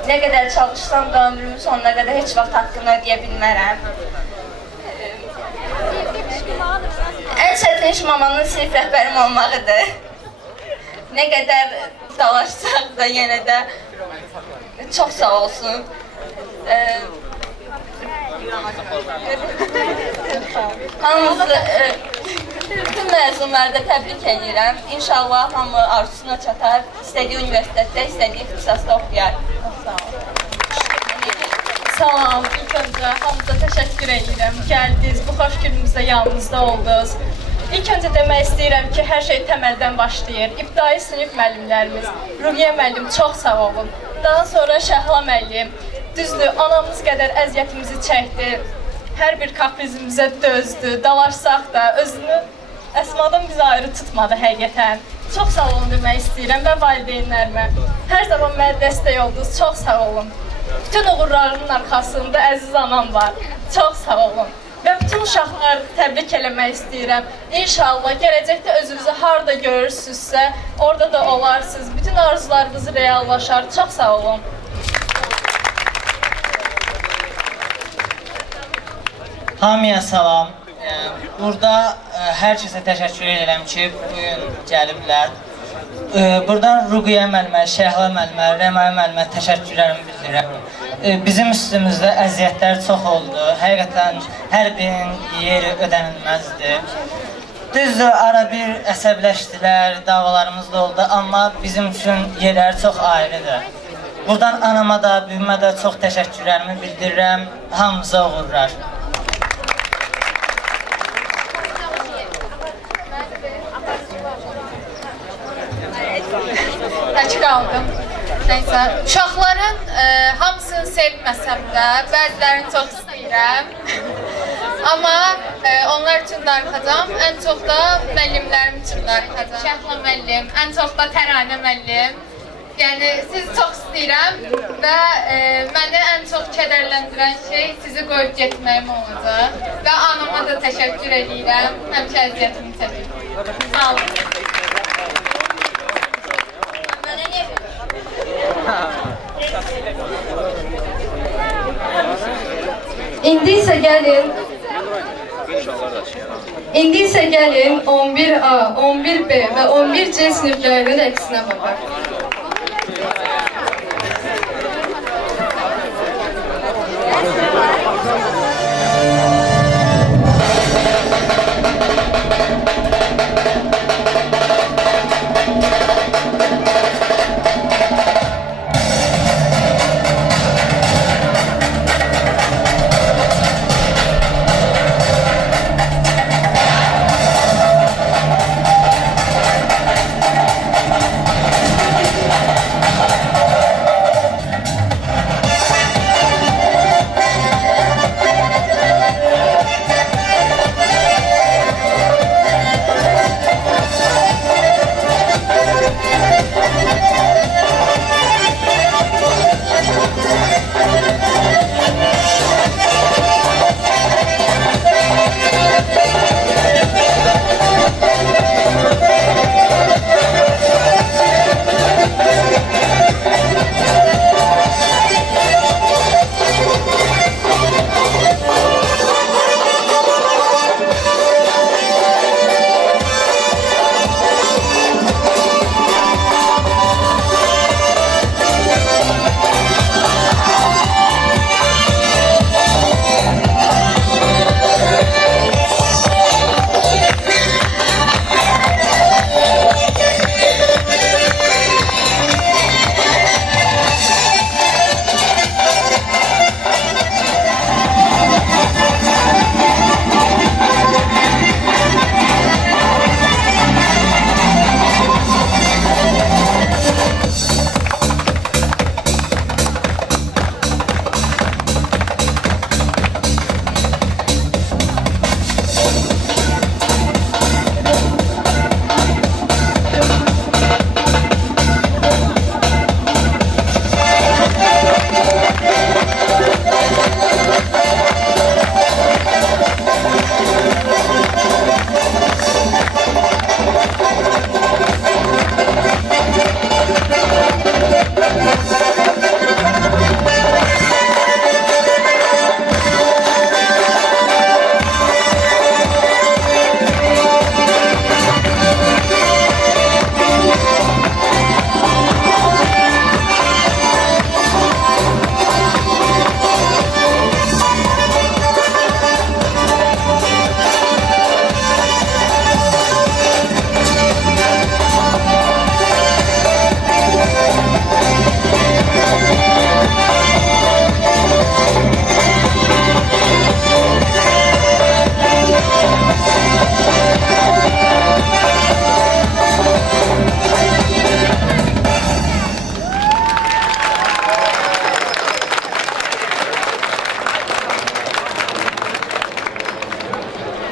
Nə qədər çalışsam da ömrümün sonuna qədər heç vaxt haqqını ödəyə bilmərəm. Ən çətin iş mamanın sinif rəhbərim olmağıdır. Nə qədər dalaşsaq da yenə də çox sağ olsun. Hamımızı bütün məzunları da təbrik edirəm. İnşallah hamı arzusuna çatar, istədiyi universitetdə, istədiyi ixtisasda oxuyar. Salam, ilk öncə hamınıza təşəkkür edirəm. Gəldiniz, bu xoş günümüzdə yanımızda oldunuz. İlk öncə demək istəyirəm ki, hər şey təməldən başlayır. İbtidai sinif müəllimlərimiz, Ruqiyyə müəllim çox sağ olun. Daha sonra Şəhla müəllim, düzdür, anamız qədər əziyyətimizi çəkdi. Hər bir kaprizimizə dözdü, dalaşsaq da özünü Əsmadan bizi ayrı tutmadı həqiqətən. Çox sağ olun demək istəyirəm və valideynlərimə. Hər zaman mənə dəstək oldunuz, çox sağ olun. Bütün uğurlarının arxasında əziz anam var. Çox sağ olun. Və bütün uşaqları təbrik eləmək istəyirəm. İnşallah gələcəkdə özünüzü harada görürsünüzsə, orada da olarsınız. Bütün arzularınız reallaşar. Çox sağ olun. Hamıya salam. Burada hər kəsə təşəkkür edirəm ki, bugün gəliblər. Buradan Ruqiyyə müəllimə, Şəhla müəllimə, Rəmaya müəllimə təşəkkürlərimi bildirirəm. Bizim üstümüzdə əziyyətlər çox oldu. Həqiqətən hər birinin yeri ödənilməzdir. Düzdür, ara bir əsəbləşdilər, davalarımız da oldu, amma bizim üçün yerləri çox ayrıdır. Buradan anama da, büyümə də çox təşəkkürlərimi bildirirəm. Hamımıza uğurlar. Tək qaldım. Nəysə, uşaqların hamısını sevməsəm də, bəzilərini çox istəyirəm. Amma onlar üçün darıxacam, ən çox da müəllimlərim üçün darıxacam. Şəhla müəllim, ən çox da Təranə müəllim. Yəni, sizi çox istəyirəm və məni ən çox kədərləndirən şey sizi qoyub getməyim olacaq. Və anama da təşəkkür edirəm, həmişə əziyyətimi çəkir. Sağ olun. İndi isə gəlin 11A, 11B və 11C siniflərinin əksinə baxaq.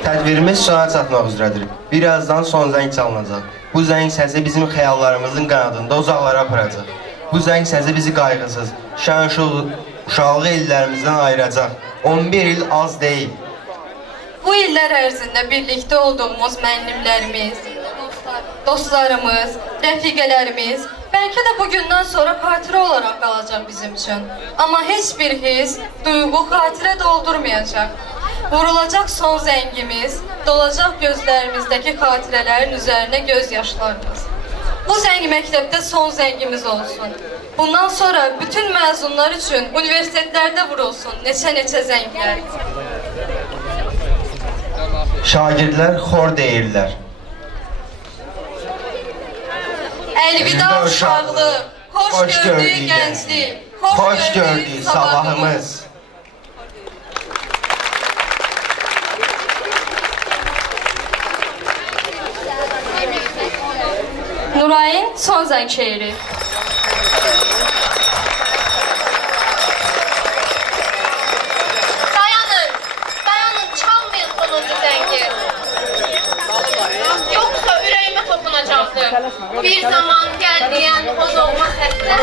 Tədbirimiz sona çatmaq üzrədir. Birazdan son zəng çalınacaq. Bu zəng səsi bizim xəyallarımızın qanadında uzaqlara aparacaq. Bu zəng səsi bizi qayğısız, şən uşaqlıq illərimizdən ayıracaq. 11 il az deyil. Bu illər ərzində birlikdə olduğumuz müəllimlərimiz, dostlarımız, rəfiqələrimiz bəlkə də bugündən sonra xatirə olaraq qalacaq bizim üçün. Amma heç bir his, duyğu xatirə doldurmayacaq. Vurulacaq son zəngimiz, dolacaq gözlərimizdəki xatirələrin üzərinə göz yaşlarımız. Bu zəng məktəbdə son zəngimiz olsun. Bundan sonra bütün məzunlar üçün universitetlərdə vurulsun neçə-neçə zənglər. Şagirdlər xor deyirlər. Əlvida uşaqlıq, xoş gördük gənclik, xoş gördük sabahımız. Nurayn son zəng şeiri. Dayanın, çalmayın sonuncu zəngi. Yoxsa ürəyimə toxunacaqdı. Bir zaman gəl deyən o doğma səsdə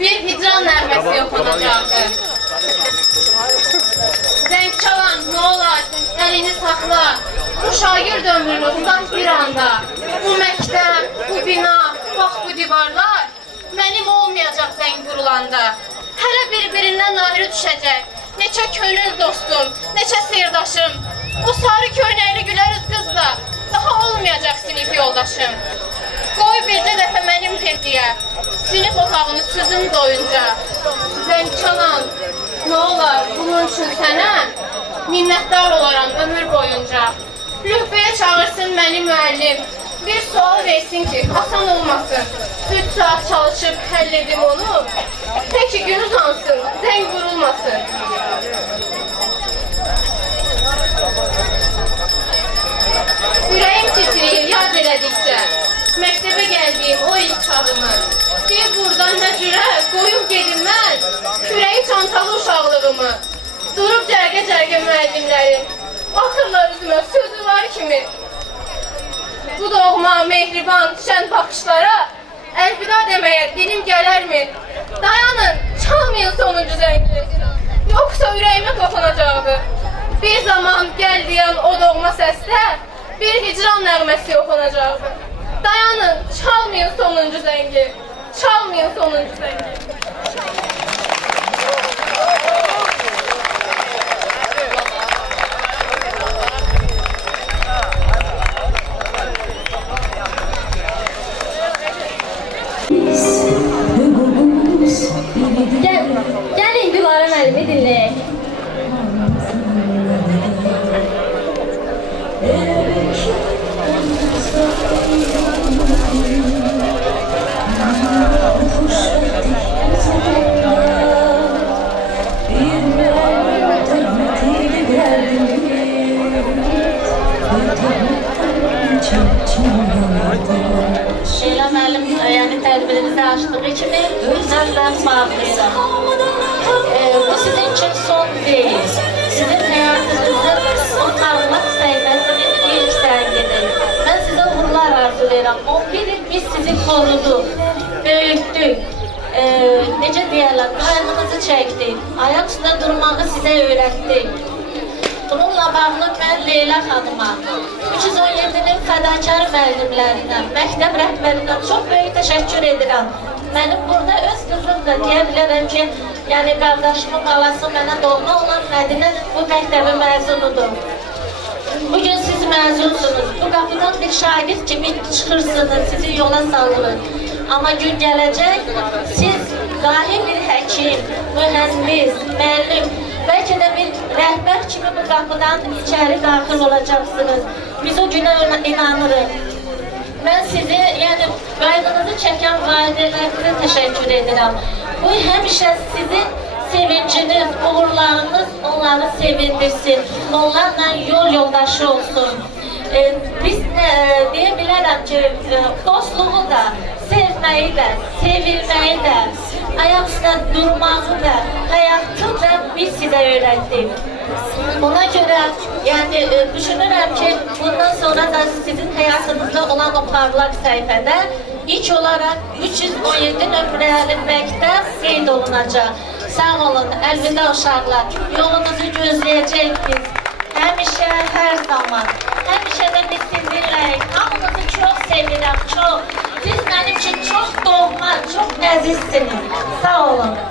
bir hicran nəğməsi oxunacaqdı. Zəng çalan, nə olar, əlini saxla. Bu şagird ömrünü uzat bir anda. Bu məktəb, bu bina, bax bu divarlar mənim olmayacaq zəng vurulanda. Hələ bir-birindən ayrı düşəcək. Neçə könül dostum, neçə sirdaşım. O sarı köynəkli güləriz qızla daha olmayacaq sinif yoldaşım. Qoy bircə dəfə mənim tevdiyə, sinif otağını süzün doyunca. Zəng çalan, nə olar bunun üçün sənə minnətdar olaram ömür boyunca. Lühbəyə çağırsın məni müəllim, bir sual versin ki, asan olmasın. 3 saat çalışıb həll edim onu, peki gün uzansın, zəng vurulmasın. Ürəyim titriyir yad elədikcə, məktəbə gəldiyim o ilk çağımı. Bir buradan nə cürə, qoyum gedim mən, kürəyi çantalı uşaqlığımı. Durub cərgə-cərgə müəllimlərim, baxırlar üzümə sözü var kimi. Bu doğma, mehriban, şən baxışlara əlvida deməyə dilim gələrmi? Dayanın, çalmayın sonuncu zəngi, yoxsa ürəyimə toxunacaqdı. Bir zaman gəl deyən o doğma səsdə bir hicran nəğməsi oxunacaqdı. Dayanın, çalmayın sonuncu zəngi, çalmayın sonuncu zəngi. Gəlin Gülarə müəllimi dinləyək. Şeyla müəllim yəni tədbirimizi açdığı kimi sözlər bağlayırıq. Bu sizin üçün son deyil. Sizin həyatınızın o tanımaq səhifəsinin ilk sərgidir. Mən sizə uğurlar arzulayıram. 11 il biz sizi koruduq, böyütdük. Necə deyərlər, qayğınızı çəkdik. Ayaq üstündə durmağı sizə öyrətdik. Bununla bağlı mən Leyla xanıma, 317-nin fədakar müəllimlərindən, məktəb rəhbərindən çox böyük təşəkkür edirəm. Mənim burada öz qızım da deyə bilərəm ki, yəni qardaşımın balası mənə doğma olan Mədinə bu məktəbi məzunudur. Bugün siz məzunsunuz, bu qapıdan bir şagird kimi çıxırsınız, sizi yola salırır. Amma gün gələcək, siz dahi bir həkim, mühəndis, müəllim, bəlkə də bir rəhbər kimi bu qapıdan içəri daxil olacaqsınız. Biz o günə inanırıq. Mən sizi, yəni qayğınızı çəkən valideynlərinizə təşəkkür edirəm. Bu həmişə sizin sevinciniz, uğurlarınız onları sevindirsin, onlarla yol yoldaşı olsun. Biz deyə bilərəm ki, dostluğu da, sevməyi də, sevilməyi də, ayaq üstə durmağı və həyatı da biz sizə öyrətdik. Buna görə yəni düşünürəm ki, bundan sonra da sizin həyatınızda olan o parlaq səhifədə ilk olaraq 317 nömrəli məktəb qeyd olunacaq. Sağ olun, əlvida uşaqlar, yolunuzu gözləyəcək biz. Həmişə, hər zaman. Həmişə də biz sizinləyik. Hamınızı çox sevirəm, çox. Siz mənim üçün çox doğma, çox əzizsiniz. Sağ olun.